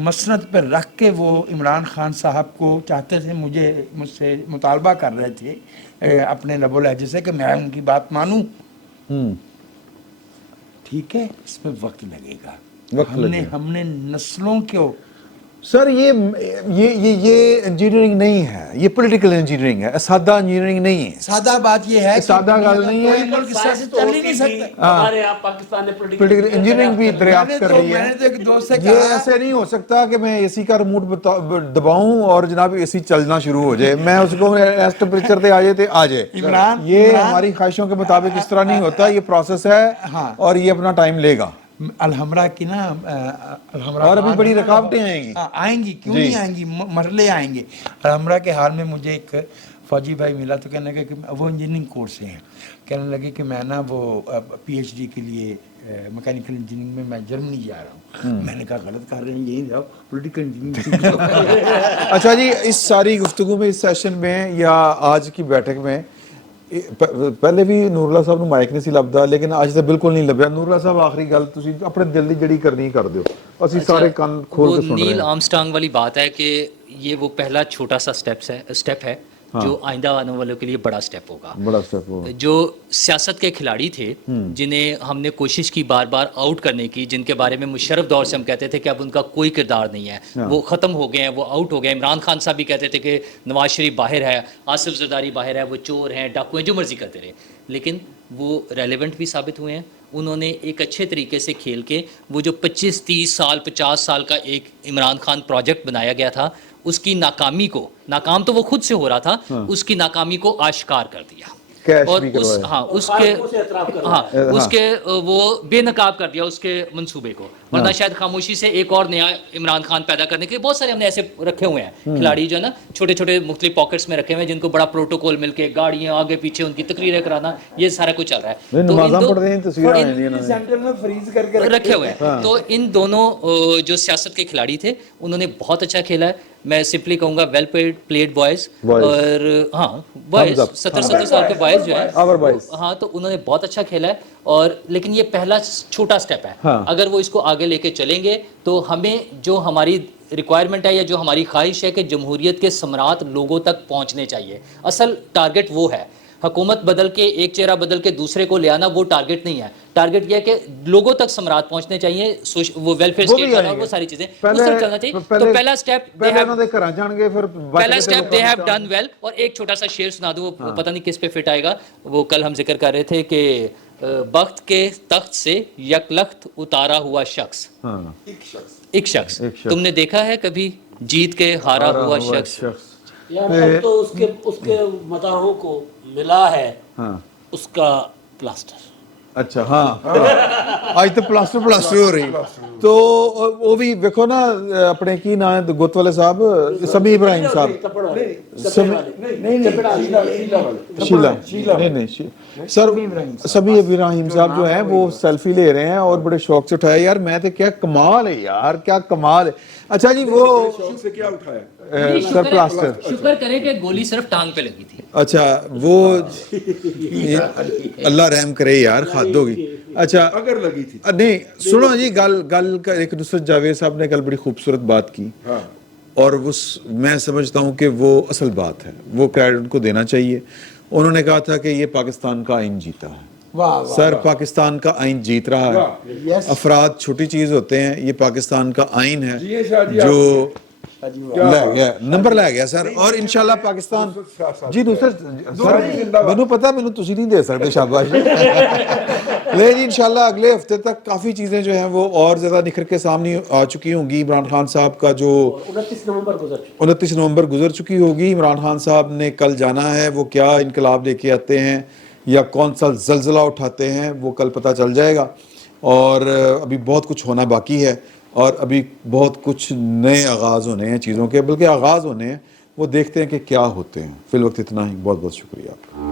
मसनद पर रख के वो इमरान खान साहब को चाहते थे, मुझसे मुतालबा कर रहे थे अपने लबो लहजे से कि मैं उनकी बात मानूं। ठीक है, इसमें वक्त लगेगा। हमने नस्लों को सर ये इंजीनियरिंग नहीं है, ये पॉलिटिकल इंजीनियरिंग है, सादा इंजीनियरिंग नहीं है। सादा बात ये है, सादा गल नहीं है। कोई मुल्क सियासत चल ही नहीं सकता। हमारे यहाँ पाकिस्तान ने पॉलिटिकल इंजीनियरिंग भी दरियाफ्त कर रही है। मैंने तो एक दोस्त से ये कहा, ऐसे नहीं हो सकता कि मैं एसी का रिमोट दबाऊं और जनाब एसी चलना शुरू हो जाए, मैं उसको एस टेम्परेचर पे आ जाए। ये हमारी ख्वाहिशों के मुताबिक इस तरह नहीं होता, ये प्रोसेस है और ये अपना टाइम लेगा। अलहमरा की ना अलहमरा और अभी बड़ी रुकावटें आएंगी। आएंगी, क्यों नहीं आएंगी, मरले आएंगे। अलहमरा के हाल में मुझे एक फौजी भाई मिला तो कहने लगे कि वो इंजीनियरिंग कोर्स से हैं, कहने लगे कि मैं ना वो PhD के लिए मैकेनिकल इंजीनियरिंग में मैं जर्मनी जा रहा हूँ। मैंने कहा गलत कर रहे हैं, यही जाओ पॉलिटिकल इंजीनियरिंग। अच्छा जी, इस सारी गुफ्तगू में, इस सेशन में या आज की बैठक में ਪਹਿਲੇ ਵੀ ਨੂਰਲਾ ਸਾਹਿਬ ਨੂੰ ਮਾਈਕ ਨਹੀਂ ਸੀ ਲੱਭਦਾ, ਲੇਕਿਨ ਅੱਜ ਤਾਂ ਬਿਲਕੁਲ ਨਹੀਂ ਲੱਭਿਆ। ਨੂਰਲਾ ਸਾਹਿਬ, ਆਖਰੀ ਗੱਲ ਤੁਸੀਂ ਆਪਣੇ ਦਿਲ ਦੀ ਜਿਹੜੀ ਕਰਨੀ ਕਰ ਦਿਓ, ਅਸੀਂ ਸਾਰੇ ਕੰਨ ਖੋਲ ਕੇ ਸੁਣ ਰਹੇ ਹਾਂ। नील आर्मस्ट्रांग वाली बात है कि ये वो पहला छोटा सा स्टेप है जो आइंदा आने वालों के लिए बड़ा स्टेप होगा। बड़ा स्टेप होगा। जो सियासत के खिलाड़ी थे, जिन्हें हमने कोशिश की बार बार आउट करने की, जिनके बारे में मुशर्रफ दौर से हम कहते थे कि अब उनका कोई किरदार नहीं है, वो ख़त्म हो गए हैं, वो आउट हो गए। इमरान खान साहब भी कहते थे कि नवाज शरीफ बाहर है, आसिफ जरदारी बाहर है, वो चोर हैं, डाकू हैं, जो मर्जी करते रहे, लेकिन वो रेलेवेंट भी साबित हुए हैं। उन्होंने एक अच्छे तरीके से खेल के वो जो 25, 30 साल, 50 साल का एक इमरान खान प्रोजेक्ट बनाया गया था, उसकी नाकामी को, नाकाम तो वो खुद से हो रहा था, उसकी नाकामी को आश्कार कर दिया। और उसके वो बेनकाब कर दिया उसके मंसूबे को, वरना शायद खामोशी से एक और नया इमरान खान पैदा करने के बहुत सारे हमने ऐसे रखे हुए हैं खिलाड़ी, जो है ना छोटे छोटे मुख्तलिफ पॉकेट्स में रखे हुए हैं, जिनको बड़ा प्रोटोकॉल मिलके गाड़ियां आगे पीछे उनकी तकरीरें कराना, ये सारा कुछ चल रहा है। रखे हुए हैं। तो इन दोनों जो सियासत के खिलाड़ी थे, उन्होंने बहुत अच्छा खेला है। मैं सिंपली कहूँगा वेल प्लेड बॉयज़। और हाँ, बॉयज़ 70 साल के बॉयज़ जो है, हाँ, तो उन्होंने बहुत अच्छा खेला है। और लेकिन ये पहला छोटा स्टेप है। अगर वो इसको आगे लेके चलेंगे तो हमें जो हमारी रिक्वायरमेंट है या जो हमारी ख्वाहिश है कि जमहूरियत के सम्राट लोगों तक पहुँचने चाहिए, असल टारगेट वो है। हुकूमत बदल के, एक चेहरा बदल के दूसरे को ले आना वो टारगेट नहीं है। टारगेट ये है कि लोगों तक सम्राट पहुंचने चाहिए, वो वेलफेयर स्टेट वाला, वो सारी चीजें उस तरफ चलना चाहिए। तो पहला step they have done well. और एक छोटा सा शेर सुना दूं, वो पता नहीं किस पे फिट आएगा। वो कल हम जिक्र कर रहे थे कि बख्त के तख्त से यकलख्त उतारा हुआ शख्स, एक शख्स तुमने देखा है कभी जीत के हारा हुआ शख्स? यार तो उसके मदाहों को मिला है उसका प्लास्टर। अच्छा, हाँ, आज तो प्लास्टर हो रही। तो वो भी देखो ना, अपने की ना गुत वाले साहब, समी इब्राहिम साहब, सर समी इब्राहिम साहब जो हैं, वो सेल्फी ले रहे हैं और बड़े शौक से उठाया। यार मैं तो, क्या कमाल है यार, क्या कमाल है। अच्छा जी, वो शौक से क्या उठाया? Sir plaster. शुक्र करें कि गोली सिर्फ टांग पे लगी थी। अच्छा वो अल्लाह रहम करे यार, हद होगी। अच्छा अगर लगी थी नहीं सुनो जी, गल का एक नुसरत जावेद साहब ने कल बड़ी खूबसूरत बात की, और मैं समझता हूँ कि वो असल बात है, वो क्रेडिट उनको देना चाहिए। उन्होंने कहा था कि ये पाकिस्तान का आइन जीता है। सर पाकिस्तान का आइन जीत रहा है। अफराद छोटी चीज होते हैं, ये पाकिस्तान का आइन है जो ਲੈ ਗਿਆ ਨੰਬਰ ਲੈ ਗਿਆ ਸਰ। ਔਰ ਇਨਸ਼ਾਅੱਲਾ ਪਾਕਿਸਤਾਨ ਜੀ ਦੂਸਰੇ ਸਰ ਮੈਨੂੰ ਪਤਾ ਮੈਨੂੰ ਤੁਸੀਂ नहीं दे सकते शाबाश लेकिन इंशाल्लाह अगले हफ्ते तक काफ़ी चीज़ें जो हैं वो और ज़्यादा निखर के सामने आ चुकी होंगी। इमरान खान साहब का जो 29 नवंबर गुजर चुकी होगी। इमरान खान साहब ने कल जाना है, वो क्या इनकलाब लेके आते हैं या कौन सा जलज़ला उठाते हैं वो कल पता चल जाएगा। और अभी बहुत कुछ होना बाकी है और अभी बहुत कुछ नए आगाज़ होने हैं चीज़ों के, बल्कि आगाज़ होने हैं, वो देखते हैं कि क्या होते हैं। फिल वक्त इतना ही, बहुत बहुत शुक्रिया आपका।